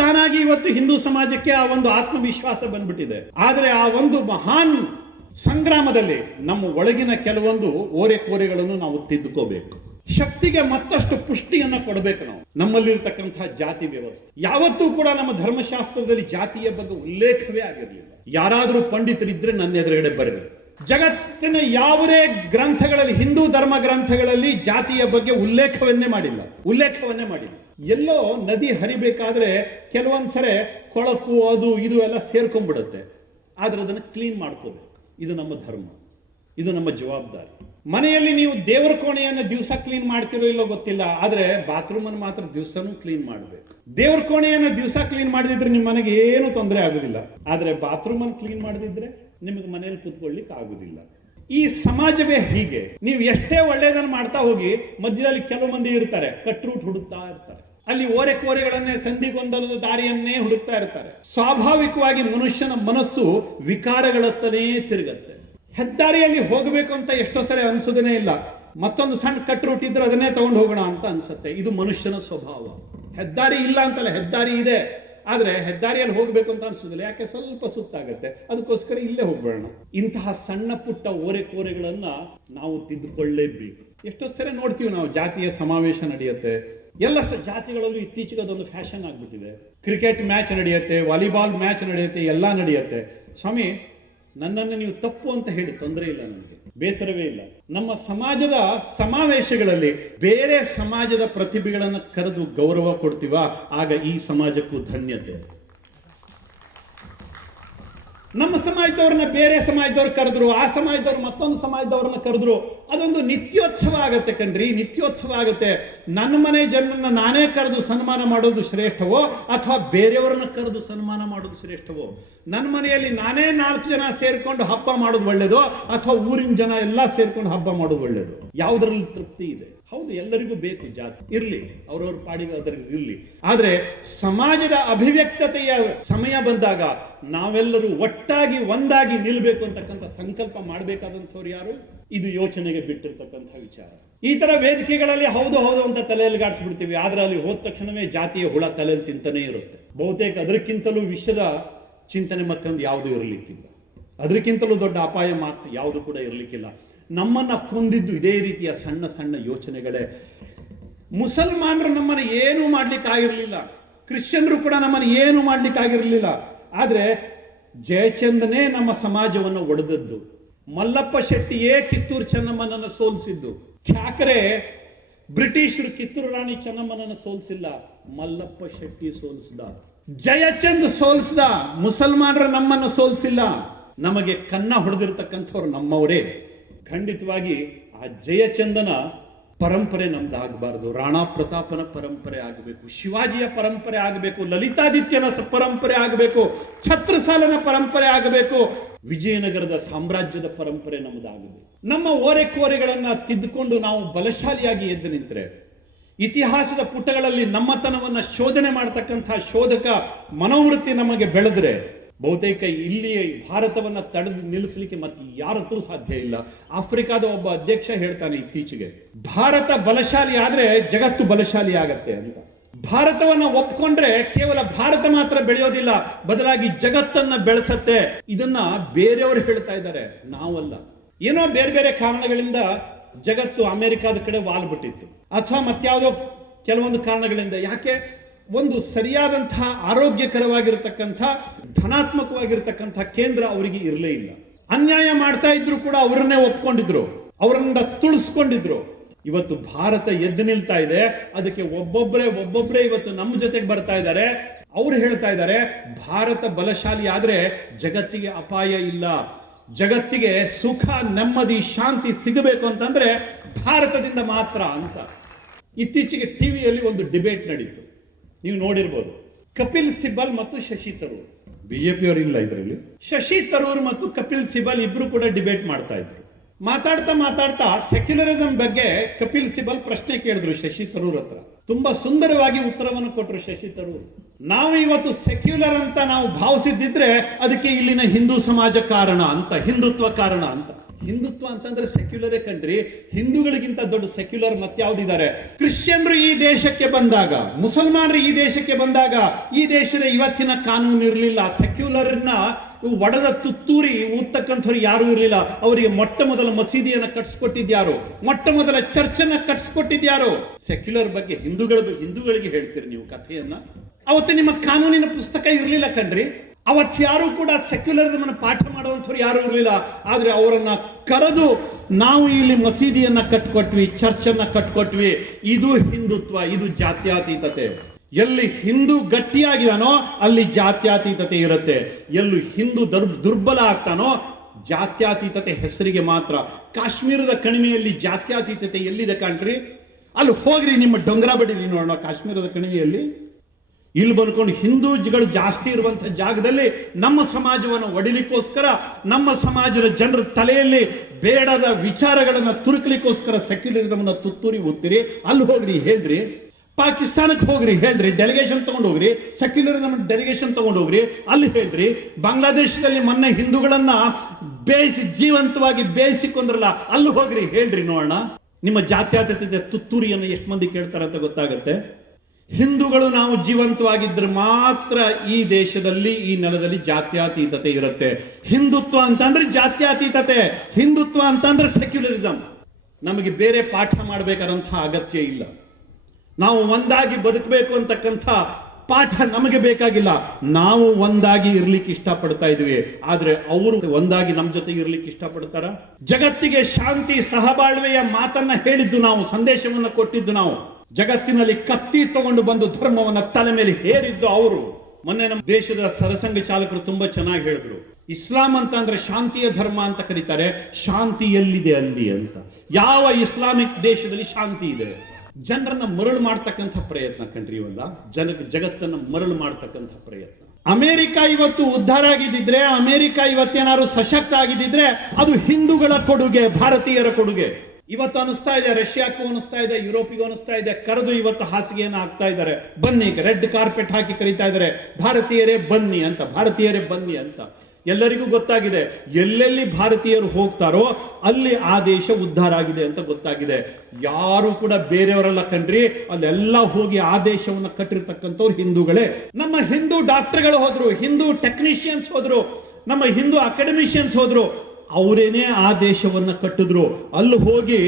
ತಾನಾಗಿ ಇವತ್ತು ಹಿಂದೂ ಸಮಾಜಕ್ಕೆ ಆ ಒಂದು ಆತ್ಮವಿಶ್ವಾಸ ಬಂದ್ಬಿಟ್ಟಿದೆ. ಆದ್ರೆ ಆ ಒಂದು ಮಹಾನ್ ಸಂಗ್ರಾಮದಲ್ಲಿ ನಮ್ಮ ಒಳಗಿನ ಕೆಲವೊಂದು ಓರೆಕೋರೆಗಳನ್ನು ನಾವು ತಿದ್ದುಕೋಬೇಕು. ಶಕ್ತಿಗೆ ಮತ್ತಷ್ಟು ಪುಷ್ಟಿಯನ್ನ ಕೊಡಬೇಕು. ನಾವು ನಮ್ಮಲ್ಲಿರ್ತಕ್ಕಂತಹ ಜಾತಿ ವ್ಯವಸ್ಥೆ ಯಾವತ್ತೂ ಕೂಡ ನಮ್ಮ ಧರ್ಮಶಾಸ್ತ್ರದಲ್ಲಿ ಜಾತಿಯ ಬಗ್ಗೆ ಉಲ್ಲೇಖವೇ ಆಗಿರಲಿಲ್ಲ. ಯಾರಾದರೂ ಪಂಡಿತರಿದ್ರೆ ನನ್ನ ಎದುರುಗಡೆ ಬರಬೇಕು. ಜಗತ್ತಿನ ಯಾವುದೇ ಗ್ರಂಥಗಳಲ್ಲಿ, ಹಿಂದೂ ಧರ್ಮ ಗ್ರಂಥಗಳಲ್ಲಿ ಜಾತಿಯ ಬಗ್ಗೆ ಉಲ್ಲೇಖವನ್ನೇ ಮಾಡಿಲ್ಲ. ಎಲ್ಲೋ ನದಿ ಹರಿಬೇಕಾದ್ರೆ ಕೆಲವೊಂದ್ಸರೆ ಕೊಳಕು ಅದು ಇದು ಎಲ್ಲ ಸೇರ್ಕೊಂಡ್ಬಿಡುತ್ತೆ. ಆದ್ರೆ ಅದನ್ನು ಕ್ಲೀನ್ ಮಾಡ್ಕೋಬೇಕು. ಇದು ನಮ್ಮ ಧರ್ಮ, ಇದು ನಮ್ಮ ಜವಾಬ್ದಾರಿ. ಮನೆಯಲ್ಲಿ ನೀವು ದೇವರ ಕೋಣೆಯನ್ನು ದಿವಸ ಕ್ಲೀನ್ ಮಾಡ್ತಿರೋ ಇಲ್ಲೋ ಗೊತ್ತಿಲ್ಲ, ಆದ್ರೆ ಬಾತ್ರೂಮ್ ಅನ್ನು ಮಾತ್ರ ದಿವಸನೂ ಕ್ಲೀನ್ ಮಾಡಬೇಕು. ದೇವರ ಕೋಣೆಯನ್ನು ದಿವಸ ಕ್ಲೀನ್ ಮಾಡದಿದ್ರೆ ನಿಮ್ಮ ಮನೆಗೆ ಏನು ತೊಂದರೆ ಆಗುದಿಲ್ಲ. ಆದ್ರೆ ಬಾತ್ರೂಮ್ ಅನ್ನು ಕ್ಲೀನ್ ಮಾಡದಿದ್ರೆ ನಿಮಗೆ ಮನೆಯಲ್ಲಿ ಕೂತ್ಕೊಳ್ಳಿಕ್ಕೆ ಆಗುದಿಲ್ಲ. ಈ ಸಮಾಜವೇ ಹೀಗೆ. ನೀವು ಎಷ್ಟೇ ಒಳ್ಳೆಯದನ್ನು ಮಾಡ್ತಾ ಹೋಗಿ, ಮಧ್ಯದಲ್ಲಿ ಕೆಲವು ಮಂದಿ ಇರ್ತಾರೆ, ಕಟ್ ರೂಟ್ ಹುಡುಕ್ತಾ ಇರ್ತಾರೆ. ಅಲ್ಲಿ ಓರೆಕೋರೆಗಳನ್ನೇ, ಸಂಧಿಗೊಂದಲದ ದಾರಿಯನ್ನೇ ಹುಡುಕ್ತಾ ಇರ್ತಾರೆ. ಸ್ವಾಭಾವಿಕವಾಗಿ ಮನುಷ್ಯನ ಮನಸ್ಸು ವಿಕಾರಗಳತ್ತನೇ ತಿರುಗತ್ತೆ. ಹೆದ್ದಾರಿಯಲ್ಲಿ ಹೋಗಬೇಕು ಅಂತ ಎಷ್ಟೋ ಸರಿ ಅನ್ಸೋದನೇ ಇಲ್ಲ. ಮತ್ತೊಂದು ಸಣ್ಣ ಕಟ್ ರೂಟ್ ಇದ್ರೆ ಅದನ್ನೇ ತಗೊಂಡು ಹೋಗೋಣ ಅಂತ ಅನ್ಸುತ್ತೆ. ಇದು ಮನುಷ್ಯನ ಸ್ವಭಾವ. ಹೆದ್ದಾರಿ ಇಲ್ಲ ಅಂತಲ್ಲ, ಹೆದ್ದಾರಿ ಇದೆ, ಆದ್ರೆ ಹೆದ್ದಾರಿಯಲ್ಲಿ ಹೋಗ್ಬೇಕು ಅಂತ ಅನ್ಸುದಿಲ್ಲ. ಯಾಕೆ? ಸ್ವಲ್ಪ ಸುತ್ತಾಗತ್ತೆ, ಅದಕ್ಕೋಸ್ಕರ ಇಲ್ಲೇ ಹೋಗ್ಬೇಡ. ಇಂತಹ ಸಣ್ಣ ಪುಟ್ಟ ಓರೆಕೋರೆಗಳನ್ನ ನಾವು ತಿದ್ದುಕೊಳ್ಳೇಬೇಕು. ಎಷ್ಟೋ ಸರಿ ನೋಡ್ತೀವಿ ನಾವು, ಜಾತಿಯ ಸಮಾವೇಶ ನಡೆಯುತ್ತೆ. ಎಲ್ಲ ಜಾತಿಗಳಲ್ಲೂ ಇತ್ತೀಚೆಗೆ ಅದೊಂದು ಫ್ಯಾಷನ್ ಆಗ್ಬಿಟ್ಟಿದೆ. ಕ್ರಿಕೆಟ್ ಮ್ಯಾಚ್ ನಡೆಯುತ್ತೆ, ವಾಲಿಬಾಲ್ ಮ್ಯಾಚ್ ನಡೆಯುತ್ತೆ, ಎಲ್ಲ ನಡೆಯುತ್ತೆ. ಸ್ವಾಮಿ, ನನ್ನನ್ನು ನೀವು ತಪ್ಪು ಅಂತ ಹೇಳಿ ತೊಂದರೆ ಇಲ್ಲ, ನನಗೆ ಬೇಸರವೇ ಇಲ್ಲ. ನಮ್ಮ ಸಮಾಜದ ಸಮಾವೇಶಗಳಲ್ಲಿ ಬೇರೆ ಸಮಾಜದ ಪ್ರತಿಭೆಗಳನ್ನು ಕರೆದು ಗೌರವ ಕೊಡ್ತೀವ, ಆಗ ಈ ಸಮಾಜಕ್ಕೂ ಧನ್ಯತೆ. ನಮ್ಮ ಸಮಾಜದವ್ರನ್ನ ಬೇರೆ ಸಮಾಜದವ್ರು ಕರೆದ್ರು, ಆ ಸಮಾಜದವ್ರು ಮತ್ತೊಂದು ಸಮಾಜದವ್ರನ್ನ ಕರೆದ್ರು. ಅದೊಂದು ನಿತ್ಯೋತ್ಸವ ಆಗತ್ತೆ ಕಣ್ರಿ, ನಿತ್ಯೋತ್ಸವ ಆಗತ್ತೆ. ನನ್ನ ಮನೆ ಜನರನ್ನ ನಾನೇ ಕರೆದು ಸನ್ಮಾನ ಮಾಡೋದು ಶ್ರೇಷ್ಠವೋ ಅಥವಾ ಬೇರೆಯವರನ್ನ ಕರೆದು ಸನ್ಮಾನ ಮಾಡೋದು ಶ್ರೇಷ್ಠವೋ? ನನ್ನ ಮನೆಯಲ್ಲಿ ನಾನೇ 4 ಜನ ಸೇರ್ಕೊಂಡು ಹಬ್ಬ ಮಾಡೋದು ಒಳ್ಳೇದು ಅಥವಾ ಊರಿನ ಜನ ಎಲ್ಲ ಸೇರ್ಕೊಂಡು ಹಬ್ಬ ಮಾಡೋದು ಒಳ್ಳೇದು? ಯಾವುದರಲ್ಲಿ ತೃಪ್ತಿ ಇದೆ? ಹೌದು, ಎಲ್ಲರಿಗೂ ಬೇಕು, ಜಾತಿ ಇರ್ಲಿ, ಅವ್ರವ್ರ ಪಾಡಿಗೆ ಅದರಲ್ಲಿ ಇರ್ಲಿ. ಆದ್ರೆ ಸಮಾಜದ ಅಭಿವ್ಯಕ್ತತೆಯ ಸಮಯ ಬಂದಾಗ ನಾವೆಲ್ಲರೂ ಒಟ್ಟಾಗಿ ಒಂದಾಗಿ ನಿಲ್ಬೇಕು ಅಂತಕ್ಕಂಥ ಸಂಕಲ್ಪ ಮಾಡಬೇಕಾದಂಥವ್ರು ಯಾರು? ಇದು ಯೋಚನೆಗೆ ಬಿಟ್ಟಿರ್ತಕ್ಕಂಥ ವಿಚಾರ. ಈ ತರ ವೇದಿಕೆಗಳಲ್ಲಿ ಹೌದು ಹೌದು ಅಂತ ತಲೆಯಲ್ಲಿ ಗಾಡಿಸ್ಬಿಡ್ತೀವಿ, ಆದ್ರೆ ಅಲ್ಲಿ ಹೋದ ತಕ್ಷಣವೇ ಜಾತಿಯ ಹುಳ ತಲೆಯಲ್ಲಿ ತಿಂತಾನೆ ಇರುತ್ತೆ. ಬಹುತೇಕ ಅದಕ್ಕಿಂತಲೂ ವಿಷದ ಚಿಂತನೆ ಮತ್ತೊಂದು ಯಾವುದು ಇರಲಿಕ್ಕಿಲ್ಲ, ಅದಕ್ಕಿಂತಲೂ ದೊಡ್ಡ ಅಪಾಯ ಮಾತ್ರ ಯಾವುದು ಕೂಡ ಇರಲಿಕ್ಕಿಲ್ಲ. ನಮ್ಮನ್ನ ಕೊಂದಿದ್ದು ಇದೇ ರೀತಿಯ ಸಣ್ಣ ಸಣ್ಣ ಯೋಚನೆಗಳೇ. ಮುಸಲ್ಮಾನರು ನಮ್ಮನ್ನು ಏನು ಮಾಡ್ಲಿಕ್ಕಾಗಿರ್ಲಿಲ್ಲ, ಕ್ರಿಶ್ಚಿಯನ್ರು ಕೂಡ ನಮ್ಮನ್ನು ಏನು ಮಾಡ್ಲಿಕ್ಕಾಗಿರ್ಲಿಲ್ಲ. ಆದ್ರೆ ಜಯಚಂದನೇ ನಮ್ಮ ಸಮಾಜವನ್ನು ಒಡೆದದ್ದು, ಮಲ್ಲಪ್ಪ ಶೆಟ್ಟಿಯೇ ಕಿತ್ತೂರು ಚೆನ್ನಮ್ಮನನ್ನು ಸೋಲಿಸಿದ್ದು. ಠಾಕರೆ ಬ್ರಿಟಿಷರು ಕಿತ್ತೂರು ರಾಣಿ ಚೆನ್ನಮ್ಮನನ್ನು ಸೋಲಿಸಿಲ್ಲ, ಮಲ್ಲಪ್ಪ ಶೆಟ್ಟಿ ಸೋಲಿಸಿದ. ಜಯಚಂದ್ ಸೋಲಿಸಿದ, ಮುಸಲ್ಮಾನರು ನಮ್ಮನ್ನು ಸೋಲಿಸಿಲ್ಲ. ನಮಗೆ ಕನ್ನ ಹೊಡೆದಿರ್ತಕ್ಕಂಥವ್ರು ನಮ್ಮವರೇ. ಖಂಡಿತವಾಗಿ ಆ ಜಯಚಂದನ ಪರಂಪರೆ ನಮ್ದಾಗಬಾರದು. ರಾಣಾ ಪ್ರತಾಪನ ಪರಂಪರೆ ಆಗಬೇಕು, ಶಿವಾಜಿಯ ಪರಂಪರೆ ಆಗಬೇಕು, ಲಲಿತಾದಿತ್ಯನ ಪರಂಪರೆ ಆಗಬೇಕು, ಛತ್ರಸಾಲನ ಪರಂಪರೆ ಆಗಬೇಕು, ವಿಜಯನಗರದ ಸಾಮ್ರಾಜ್ಯದ ಪರಂಪರೆ ನಮ್ಮದಾಗಬೇಕು. ನಮ್ಮ ಓರೆಕೋರೆಗಳನ್ನ ತಿದ್ದುಕೊಂಡು ನಾವು ಬಲಶಾಲಿಯಾಗಿ ಎದ್ದು ನಿಂತರೆ, ಇತಿಹಾಸದ ಪುಟಗಳಲ್ಲಿ ನಮ್ಮತನವನ್ನ ಶೋಧನೆ ಮಾಡತಕ್ಕಂಥ ಶೋಧಕ ಮನೋವೃತ್ತಿ ನಮಗೆ ಬೆಳೆದ್ರೆ ಬಹುತೇಕ ಇಲ್ಲಿ ಭಾರತವನ್ನ ತಡೆದು ನಿಲ್ಲಿಸಲಿಕ್ಕೆ ಮತ್ತೆ ಯಾರತ್ತೂ ಸಾಧ್ಯ ಇಲ್ಲ. ಆಫ್ರಿಕಾದ ಒಬ್ಬ ಅಧ್ಯಕ್ಷ ಹೇಳ್ತಾನೆ ಇತ್ತೀಚೆಗೆ, ಭಾರತ ಬಲಶಾಲಿ ಆದ್ರೆ ಜಗತ್ತು ಬಲಶಾಲಿ ಆಗತ್ತೆ ಅಂತ. ಭಾರತವನ್ನ ಒಪ್ಕೊಂಡ್ರೆ ಕೇವಲ ಭಾರತ ಮಾತ್ರ ಬೆಳೆಯೋದಿಲ್ಲ, ಬದಲಾಗಿ ಜಗತ್ತನ್ನ ಬೆಳೆಸತ್ತೆ. ಇದನ್ನ ಬೇರೆಯವರು ಹೇಳ್ತಾ ಇದ್ದಾರೆ, ನಾವಲ್ಲ. ಏನೋ ಬೇರೆ ಬೇರೆ ಕಾರಣಗಳಿಂದ ಜಗತ್ತು ಅಮೆರಿಕಾದ ಕಡೆ ವಾಲ್ಬಿಟ್ಟಿತ್ತು, ಅಥವಾ ಮತ್ಯಾವುದೋ ಕೆಲವೊಂದು ಕಾರಣಗಳಿಂದ. ಯಾಕೆ? ಒಂದು ಸರಿಯಾದಂತಹ ಆರೋಗ್ಯಕರವಾಗಿರತಕ್ಕಂಥ ಧನಾತ್ಮಕವಾಗಿರ್ತಕ್ಕಂಥ ಕೇಂದ್ರ ಅವರಿಗೆ ಇರಲೇ ಇಲ್ಲ. ಅನ್ಯಾಯ ಮಾಡ್ತಾ ಇದ್ರು ಕೂಡ ಅವರನ್ನೇ ಒಪ್ಕೊಂಡಿದ್ರು, ಅವರನ್ನ ತುಳಿಸ್ಕೊಂಡಿದ್ರು. ಇವತ್ತು ಭಾರತ ಎದ್ದು ನಿಲ್ತಾ ಇದೆ, ಅದಕ್ಕೆ ಒಬ್ಬೊಬ್ಬರೇ ಇವತ್ತು ನಮ್ಮ ಜೊತೆಗೆ ಬರ್ತಾ ಇದ್ದಾರೆ. ಅವ್ರು ಹೇಳ್ತಾ ಇದ್ದಾರೆ, ಭಾರತ ಬಲಶಾಲಿ ಆದ್ರೆ ಜಗತ್ತಿಗೆ ಅಪಾಯ ಇಲ್ಲ, ಜಗತ್ತಿಗೆ ಸುಖ ನೆಮ್ಮದಿ ಶಾಂತಿ ಸಿಗಬೇಕು ಅಂತಂದ್ರೆ ಭಾರತದಿಂದ ಮಾತ್ರ ಅಂತ. ಇತ್ತೀಚೆಗೆ ಟಿವಿಯಲ್ಲಿ ಒಂದು ಡಿಬೇಟ್ ನಡೀತು, ನೀವು ನೋಡಿರ್ಬೋದು. ಕಪಿಲ್ ಸಿಬಲ್ ಮತ್ತು ಶಶಿ ತರೂರ್, ಬಿಜೆಪಿ ಅವರು ಇಲ್ಲ ಇದರಲ್ಲಿ. ಶಶಿ ತರೂರ್ ಮತ್ತು ಕಪಿಲ್ ಸಿಬಲ್ ಇಬ್ರು ಕೂಡ ಡಿಬೇಟ್ ಮಾಡ್ತಾ ಇದ್ರು. ಮಾತಾಡ್ತಾ ಸೆಕ್ಯುಲರಿಸಂ ಬಗ್ಗೆ ಕಪಿಲ್ ಸಿಬಲ್ ಪ್ರಶ್ನೆ ಕೇಳಿದ್ರು ಶಶಿ ತರೂರ್ ಹತ್ರ. ತುಂಬಾ ಸುಂದರವಾಗಿ ಉತ್ತರವನ್ನು ಕೊಟ್ಟರು ಶಶಿ ತರೂರ್. ನಾವು ಇವತ್ತು ಸೆಕ್ಯುಲರ್ ಅಂತ ನಾವು ಭಾವಿಸಿದ್ರೆ ಅದಕ್ಕೆ ಇಲ್ಲಿನ ಹಿಂದೂ ಸಮಾಜ ಕಾರಣ ಅಂತ, ಹಿಂದುತ್ವ ಕಾರಣ ಅಂತ. ಹಿಂದುತ್ವ ಅಂತಂದ್ರೆ ಸೆಕ್ಯುಲರೇ ಕಣ್ರಿ. ಹಿಂದೂಗಳಿಗಿಂತ ದೊಡ್ಡ ಸೆಕ್ಯುಲರ್ ಮತ್ಯಾವ್ದಿದ್ದಾರೆ? ಕ್ರಿಶ್ಚಿಯನ್ರು ಈ ದೇಶಕ್ಕೆ ಬಂದಾಗ, ಮುಸಲ್ಮಾನರು ಈ ದೇಶಕ್ಕೆ ಬಂದಾಗ ಈ ದೇಶದ ಇವತ್ತಿನ ಕಾನೂನು ಇರಲಿಲ್ಲ. ಸೆಕ್ಯುಲರ್ನ ಒಡೆದ ತುತ್ತೂರಿ ಊದ್ತಕ್ಕಂಥವ್ರು ಯಾರು ಇರಲಿಲ್ಲ. ಅವರಿಗೆ ಮೊಟ್ಟ ಮೊದಲ ಮಸೀದಿಯನ್ನ ಕಟ್ಸ್ಕೊಟ್ಟಿದ್ಯಾರು? ಮೊಟ್ಟ ಮೊದಲ ಚರ್ಚನ್ನ ಕಟ್ಸ್ಕೊಟ್ಟಿದ್ಯಾರು? ಸೆಕ್ಯುಲರ್ ಬಗ್ಗೆ ಹಿಂದೂಗಳಿಗೆ ಹೇಳ್ತೀರಿ ನೀವು ಕಥೆಯನ್ನ? ಅವತ್ತು ನಿಮ್ಮ ಕಾನೂನಿನ ಪುಸ್ತಕ ಇರಲಿಲ್ಲ ಕಣ್ರಿ. ಅವತ್ತು ಯಾರು ಕೂಡ ಸೆಕ್ಯುಲರಿಸಮ್ ಪಾಠ ಮಾಡುವಂಥವ್ರು ಯಾರು ಇರಲಿಲ್ಲ. ಆದ್ರೆ ಅವರನ್ನ ಕರೆದು ನಾವು ಇಲ್ಲಿ ಮಸೀದಿಯನ್ನ ಕಟ್ಕೊಟ್ವಿ, ಚರ್ಚನ್ನ ಕಟ್ಕೊಟ್ವಿ. ಇದು ಹಿಂದುತ್ವ, ಇದು ಜಾತ್ಯಾತೀತತೆ. ಎಲ್ಲಿ ಹಿಂದೂ ಗಟ್ಟಿಯಾಗಿದಾನೋ ಅಲ್ಲಿ ಜಾತ್ಯಾತೀತತೆ ಇರುತ್ತೆ. ಎಲ್ಲಿ ಹಿಂದೂ ದುರ್ಬಲ ಆಗ್ತಾನೋ ಜಾತ್ಯಾತೀತತೆ ಹೆಸರಿಗೆ ಮಾತ್ರ. ಕಾಶ್ಮೀರದ ಕಣಿವೆಯಲ್ಲಿ ಜಾತ್ಯಾತೀತತೆ ಎಲ್ಲಿದೆ ಕಾಣ್ರಿ? ಅಲ್ಲಿ ಹೋಗ್ರಿ, ನಿಮ್ಮ ಡೊಂಗರ ಬಡಿಲಿ ನೋಡೋಣ. ಕಾಶ್ಮೀರದ ಕಣಿವೆಯಲ್ಲಿ ಇಲ್ಲಿ ಬಂದ್ಕೊಂಡು ಹಿಂದೂಗಳು ಜಾಸ್ತಿ ಇರುವಂತಹ ಜಾಗದಲ್ಲಿ ನಮ್ಮ ಸಮಾಜವನ್ನು ಒಡಿಲಿಕ್ಕೋಸ್ಕರ, ನಮ್ಮ ಸಮಾಜದ ಜನರ ತಲೆಯಲ್ಲಿ ಬೇಡದ ವಿಚಾರಗಳನ್ನ ತುರುಕಲಿಕ್ಕೋಸ್ಕರ ಸೆಕ್ಯುಲರಿಸಮ್ ತುತ್ತೂರಿ ಓದ್ತೀರಿ. ಅಲ್ಲಿ ಹೋಗ್ರಿ ಹೇಳ್ರಿ, ಪಾಕಿಸ್ತಾನಕ್ಕೆ ಹೋಗ್ರಿ ಹೇಳ್ರಿ, ಡೆಲಿಗೇಷನ್ ತಗೊಂಡು ಹೋಗ್ರಿ, ಸೆಕ್ಯುಲರಿಸಮ್ ಡೆಲಿಗೇಷನ್ ತಗೊಂಡು ಹೋಗ್ರಿ, ಅಲ್ಲಿ ಹೇಳ್ರಿ. ಬಾಂಗ್ಲಾದೇಶದಲ್ಲಿ ಮೊನ್ನೆ ಹಿಂದೂಗಳನ್ನ ಜೀವಂತವಾಗಿ ಬೇಯಿಸಿಕೊಂಡ್ರಲ್ಲ, ಅಲ್ಲಿ ಹೋಗ್ರಿ ಹೇಳ್ರಿ ನೋಡೋಣ. ನಿಮ್ಮ ಜಾತ್ಯಾತೀತತೆ ತುತ್ತೂರಿಯನ್ನು ಎಷ್ಟು ಮಂದಿ ಕೇಳ್ತಾರೆ ಅಂತ ಗೊತ್ತಾಗತ್ತೆ. ಹಿಂದೂಗಳು ನಾವು ಜೀವಂತವಾಗಿದ್ರೆ ಮಾತ್ರ ಈ ದೇಶದಲ್ಲಿ, ಈ ನೆಲದಲ್ಲಿ ಜಾತ್ಯಾತೀತತೆ ಇರುತ್ತೆ. ಹಿಂದುತ್ವ ಅಂತಂದ್ರೆ ಜಾತ್ಯಾತೀತತೆ, ಹಿಂದುತ್ವ ಅಂತಂದ್ರೆ ಸೆಕ್ಯುಲರಿಸಂ. ನಮಗೆ ಬೇರೆ ಪಾಠ ಮಾಡಬೇಕಾದಂತಹ ಅಗತ್ಯ ಇಲ್ಲ. ನಾವು ಒಂದಾಗಿ ಬದುಕಬೇಕು ಅಂತಕ್ಕಂಥ ಪಾಠ ನಮಗೆ ಬೇಕಾಗಿಲ್ಲ. ನಾವು ಒಂದಾಗಿ ಇರ್ಲಿಕ್ಕೆ ಇಷ್ಟಪಡ್ತಾ ಇದೀವಿ. ಆದ್ರೆ ಅವರು ಒಂದಾಗಿ ನಮ್ಮ ಜೊತೆ ಇರ್ಲಿಕ್ಕೆ ಇಷ್ಟಪಡ್ತಾರ? ಜಗತ್ತಿಗೆ ಶಾಂತಿ ಸಹಬಾಳ್ವೆಯ ಮಾತನ್ನ ಹೇಳಿದ್ದು ನಾವು, ಸಂದೇಶವನ್ನ ಕೊಟ್ಟಿದ್ದು ನಾವು. ಜಗತ್ತಿನಲ್ಲಿ ಕತ್ತಿ ತಗೊಂಡು ಬಂದು ಧರ್ಮವನ್ನ ತಲೆ ಮೇಲೆ ಹೇರಿದ್ದು ಅವರು. ಮೊನ್ನೆ ನಮ್ಮ ದೇಶದ ಸರಸಂಘ ಚಾಲಕರು ತುಂಬಾ ಚೆನ್ನಾಗಿ ಹೇಳಿದ್ರು, ಇಸ್ಲಾಂ ಅಂತ ಅಂದ್ರೆ ಶಾಂತಿಯ ಧರ್ಮ ಅಂತ ಕರೀತಾರೆ. ಶಾಂತಿ ಎಲ್ಲಿದೆ ಅಲ್ಲಿ ಅಂತ. ಯಾವ ಇಸ್ಲಾಮಿಕ್ ದೇಶದಲ್ಲಿ ಶಾಂತಿ ಇದೆ? ಜನರನ್ನ ಮರಳು ಮಾಡ್ತಕ್ಕಂಥ ಪ್ರಯತ್ನ ಕಣ್ರಿ ಇವಲ್ಲ, ಜಗತ್ತನ್ನ ಮರಳು ಮಾಡ್ತಕ್ಕಂಥ ಪ್ರಯತ್ನ. ಅಮೆರಿಕ ಇವತ್ತು ಉದ್ಧಾರ ಆಗಿದ್ದಿದ್ರೆ, ಅಮೆರಿಕ ಇವತ್ತೇನಾದ್ರು ಸಶಕ್ತ ಆಗಿದ್ದಿದ್ರೆ ಅದು ಹಿಂದೂಗಳ ಕೊಡುಗೆ, ಭಾರತೀಯರ ಕೊಡುಗೆ. ಇವತ್ತು ಅನಿಸ್ತಾ ಇದೆ, ರಷ್ಯಾಕ್ಕೂ ಅನಿಸ್ತಾ ಇದೆ, ಯುರೋಪಿಗೂ ಅನಿಸ್ತಾ ಇದೆ, ಕರೆದು ಇವತ್ತು ಹಾಸಿಗೆಯನ್ನು ಹಾಕ್ತಾ ಇದ್ದಾರೆ. ಬನ್ನಿ, ರೆಡ್ ಕಾರ್ಪೆಟ್ ಹಾಕಿ ಕರೀತಾ ಇದ್ದಾರೆ, ಭಾರತೀಯರೇ ಬನ್ನಿ ಅಂತ, ಭಾರತೀಯರೇ ಬನ್ನಿ ಅಂತ. ಎಲ್ಲರಿಗೂ ಗೊತ್ತಾಗಿದೆ, ಎಲ್ಲೆಲ್ಲಿ ಭಾರತೀಯರು ಹೋಗ್ತಾರೋ ಅಲ್ಲಿ ಆ ದೇಶ ಉದ್ಧಾರ ಆಗಿದೆ ಅಂತ ಗೊತ್ತಾಗಿದೆ. ಯಾರು ಕೂಡ ಬೇರೆಯವರೆಲ್ಲ ಕಣ್ರಿ, ಅಲ್ಲೆಲ್ಲ ಹೋಗಿ ಆ ದೇಶವನ್ನ ಕಟ್ಟಿರ್ತಕ್ಕಂಥವ್ರು ಹಿಂದೂಗಳೇ. ನಮ್ಮ ಹಿಂದೂ ಡಾಕ್ಟರ್ಗಳು ಹೋದ್ರು, ಹಿಂದೂ ಟೆಕ್ನಿಷಿಯನ್ಸ್ ಹೋದ್ರು, ನಮ್ಮ ಹಿಂದೂ ಅಕಾಡೆಮಿಷಿಯನ್ಸ್ ಹೋದ್ರು, ಅವರೇನೇ ಆ ದೇಶವನ್ನ ಕಟ್ಟಿದ್ರು. ಅಲ್ಲಿ ಹೋಗಿ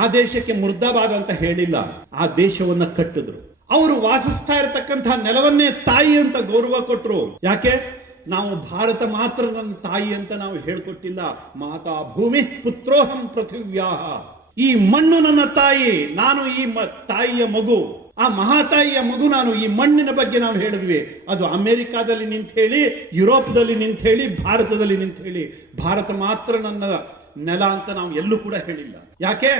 ಆ ದೇಶಕ್ಕೆ ಮುರ್ದಾಬಾದ್ ಅಂತ ಹೇಳಿಲ್ಲ, ಆ ದೇಶವನ್ನ ಕಟ್ಟಿದ್ರು. ಅವರು ವಾಸಿಸ್ತಾ ಇರತಕ್ಕಂತಹ ನೆಲವನ್ನೇ ತಾಯಿ ಅಂತ ಗೌರವ ಕೊಟ್ರು. ಯಾಕೆ? ನಾವು ಭಾರತ ಮಾತ್ರ ನನ್ನ ತಾಯಿ ಅಂತ ನಾವು ಹೇಳ್ಕೊಟ್ಟಿಲ್ಲ. ಮಾತಾ ಭೂಮಿ ಪುತ್ರೋಹಂ ಪೃಥಿವ್ಯಾಹ. ಈ ಮಣ್ಣು ನನ್ನ ತಾಯಿ, ನಾನು ಈ ತಾಯಿಯ ಮಗು, ಆ ಮಹಾತಾಯಿಯ ಮಗು ನಾನು. ಈ ಮಣ್ಣಿನ ಬಗ್ಗೆ ನಾವು ಹೇಳಿದ್ವಿ. ಅದು ಅಮೆರಿಕಾದಲ್ಲಿ ನಿಂತ ಹೇಳಿ, ಯುರೋಪ್ದಲ್ಲಿ ನಿಂತ ಹೇಳಿ, ಭಾರತದಲ್ಲಿ ನಿಂತ ಹೇಳಿ, ಭಾರತ ಮಾತ್ರ ನನ್ನ ನೆಲ ಅಂತ ನಾವು ಎಲ್ಲೂ ಕೂಡ ಹೇಳಿಲ್ಲ. ಯಾಕೆ?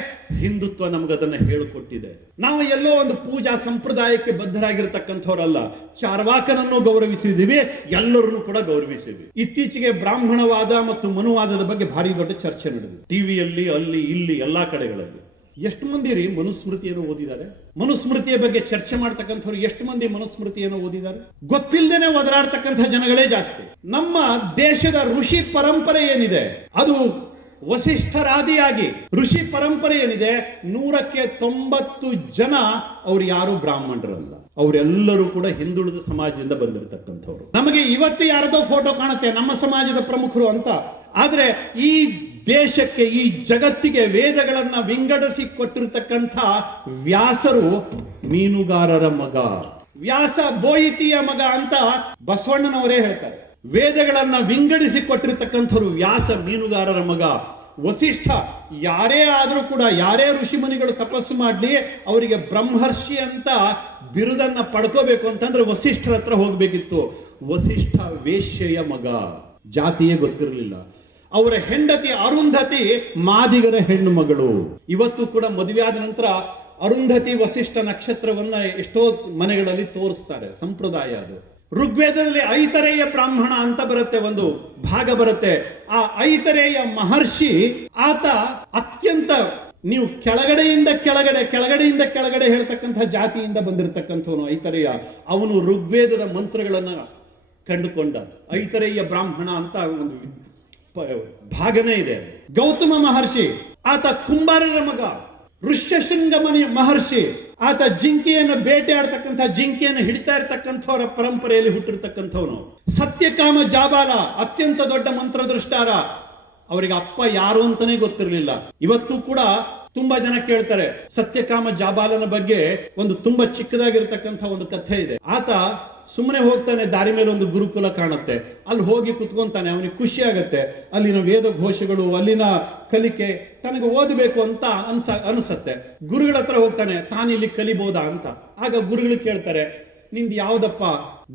ಹಿಂದುತ್ವ ನಮಗದನ್ನ ಹೇಳಿಕೊಟ್ಟಿದೆ. ನಾವು ಎಲ್ಲೋ ಒಂದು ಪೂಜಾ ಸಂಪ್ರದಾಯಕ್ಕೆ ಬದ್ಧರಾಗಿರ್ತಕ್ಕಂಥವ್ರಲ್ಲ. ಚಾರ್ವಾಕನನ್ನು ಗೌರವಿಸಿದೀವಿ, ಎಲ್ಲರನ್ನು ಕೂಡ ಗೌರವಿಸಿದ್ವಿ. ಇತ್ತೀಚೆಗೆ ಬ್ರಾಹ್ಮಣವಾದ ಮತ್ತು ಮನುವಾದದ ಬಗ್ಗೆ ಭಾರಿ ದೊಡ್ಡ ಚರ್ಚೆ ನಡೆದಿದೆ, ಟಿವಿಯಲ್ಲಿ, ಅಲ್ಲಿ ಇಲ್ಲಿ ಎಲ್ಲಾ ಕಡೆಗಳಲ್ಲಿ. ಎಷ್ಟು ಮಂದಿ ರೀ ಮನುಸ್ಮೃತಿಯನ್ನು ಓದಿದ್ದಾರೆ? ಮನುಸ್ಮೃತಿಯ ಬಗ್ಗೆ ಚರ್ಚೆ ಮಾಡ್ತಕ್ಕಂಥವ್ರು ಎಷ್ಟು ಮಂದಿ ಮನುಸ್ಮೃತಿಯನ್ನು ಓದಿದ್ದಾರೆ? ಗೊತ್ತಿಲ್ಲದೇನೆ ಒದರಾಡ್ತಕ್ಕಂಥ ಜನಗಳೇ ಜಾಸ್ತಿ. ನಮ್ಮ ದೇಶದ ಋಷಿ ಪರಂಪರೆ ಏನಿದೆ ಅದು ವಸಿಷ್ಠರಾದಿಯಾಗಿ ಋಷಿ ಪರಂಪರೆ ಏನಿದೆ, 100ಕ್ಕೆ 90 ಜನ ಅವ್ರು ಯಾರು ಬ್ರಾಹ್ಮಣರಲ್ಲ. ಅವರೆಲ್ಲರೂ ಕೂಡ ಹಿಂದುಳಿದ ಸಮಾಜದಿಂದ ಬಂದಿರತಕ್ಕಂಥವ್ರು. ನಮಗೆ ಇವತ್ತು ಯಾರದೋ ಫೋಟೋ ಕಾಣುತ್ತೆ ನಮ್ಮ ಸಮಾಜದ ಪ್ರಮುಖರು ಅಂತ. ಆದ್ರೆ ಈ ದೇಶಕ್ಕೆ, ಈ ಜಗತ್ತಿಗೆ ವೇದಗಳನ್ನ ವಿಂಗಡಿಸಿ ಕೊಟ್ಟಿರ್ತಕ್ಕಂಥ ವ್ಯಾಸರು ಮೀನುಗಾರರ ಮಗ, ವ್ಯಾಸ ಬೋಯಿತಿಯ ಮಗ ಅಂತ ಬಸವಣ್ಣನವರೇ ಹೇಳ್ತಾರೆ. ವೇದಗಳನ್ನ ವಿಂಗಡಿಸಿ ಕೊಟ್ಟಿರ್ತಕ್ಕಂಥವ್ರು ವ್ಯಾಸ ಮೀನುಗಾರರ ಮಗ. ವಸಿಷ್ಠ ಯಾರೇ ಆದ್ರೂ ಕೂಡ, ಯಾರೇ ಋಷಿಮುನಿಗಳು ತಪಸ್ಸು ಮಾಡ್ಲಿ, ಅವರಿಗೆ ಬ್ರಹ್ಮರ್ಷಿ ಅಂತ ಬಿರುದನ್ನ ಪಡ್ಕೋಬೇಕು ಅಂತಂದ್ರೆ ವಸಿಷ್ಠರ ಹತ್ರ ಹೋಗ್ಬೇಕಿತ್ತು. ವಸಿಷ್ಠ ವೇಶ್ಯೆಯ ಮಗ, ಜಾತಿಯೇ ಗೊತ್ತಿರಲಿಲ್ಲ. ಅವರ ಹೆಂಡತಿ ಅರುಂಧತಿ ಮಾದಿಗರ ಹೆಣ್ಣು ಮಗಳು. ಇವತ್ತು ಕೂಡ ಮದುವೆ ಆದ ನಂತರ ಅರುಂಧತಿ ವಸಿಷ್ಠ ನಕ್ಷತ್ರವನ್ನ ಎಷ್ಟೋ ಮನೆಗಳಲ್ಲಿ ತೋರಿಸ್ತಾರೆ, ಸಂಪ್ರದಾಯ ಅದು. ಋಗ್ವೇದದಲ್ಲಿ ಐತರೇಯ ಬ್ರಾಹ್ಮಣ ಅಂತ ಬರುತ್ತೆ, ಒಂದು ಭಾಗ ಬರುತ್ತೆ. ಆ ಐತರೇಯ ಮಹರ್ಷಿ, ಆತ ಅತ್ಯಂತ, ನೀವು ಕೆಳಗಡೆಯಿಂದ ಕೆಳಗಡೆ ಹೇಳ್ತಕ್ಕಂಥ ಜಾತಿಯಿಂದ ಬಂದಿರತಕ್ಕಂಥವನು ಐತರೇಯ. ಅವನು ಋಗ್ವೇದದ ಮಂತ್ರಗಳನ್ನ ಕಂಡುಕೊಂಡ. ಐತರೇಯ ಬ್ರಾಹ್ಮಣ ಅಂತ ಒಂದು ಭಾಗನೇ ಇದೆ. ಗೌತಮ ಮಹರ್ಷಿ, ಆತ ಕುಂಬಾರರ ಮಗ. ಋಷ್ಯಶೃಂಗ ಮಹರ್ಷಿ, ಆತ ಜಿಂಕೆಯನ್ನು ಬೇಟೆಯಾಡ್ತಕ್ಕಂಥ, ಜಿಂಕೆಯನ್ನು ಹಿಡಿತಾ ಇರ್ತಕ್ಕಂಥವರ ಪರಂಪರೆಯಲ್ಲಿ ಹುಟ್ಟಿರ್ತಕ್ಕಂಥವನು. ಸತ್ಯಕಾಮ ಜಾಬಾಲ ಅತ್ಯಂತ ದೊಡ್ಡ ಮಂತ್ರದೃಷ್ಟಾರ. ಅವರಿಗೆ ಅಪ್ಪ ಯಾರು ಅಂತಾನೆ ಗೊತ್ತಿರಲಿಲ್ಲ. ಇವತ್ತು ಕೂಡ ತುಂಬಾ ಜನ ಕೇಳ್ತಾರೆ. ಸತ್ಯಕಾಮ ಜಾಬಾಲನ ಬಗ್ಗೆ ಒಂದು ತುಂಬಾ ಚಿಕ್ಕದಾಗಿರ್ತಕ್ಕಂಥ ಒಂದು ಕಥೆ ಇದೆ. ಆತ ಸುಮ್ಮನೆ ಹೋಗ್ತಾನೆ, ದಾರಿ ಮೇಲೆ ಒಂದು ಗುರುಕುಲ ಕಾಣುತ್ತೆ, ಅಲ್ಲಿ ಹೋಗಿ ಕುತ್ಕೊಂತಾನೆ, ಅವನಿಗೆ ಖುಷಿ ಆಗತ್ತೆ. ಅಲ್ಲಿನ ವೇದ ಘೋಷಗಳು, ಅಲ್ಲಿನ ಕಲಿಕೆ ತನಗೆ ಓದಬೇಕು ಅಂತ ಅನ್ಸತ್ತೆ. ಗುರುಗಳ ಹತ್ರ ಹೋಗ್ತಾನೆ, ತಾನಿಲ್ಲಿ ಕಲಿಬಹುದಾ ಅಂತ. ಆಗ ಗುರುಗಳು ಕೇಳ್ತಾರೆ, ನಿಂದು ಯಾವ್ದಪ್ಪ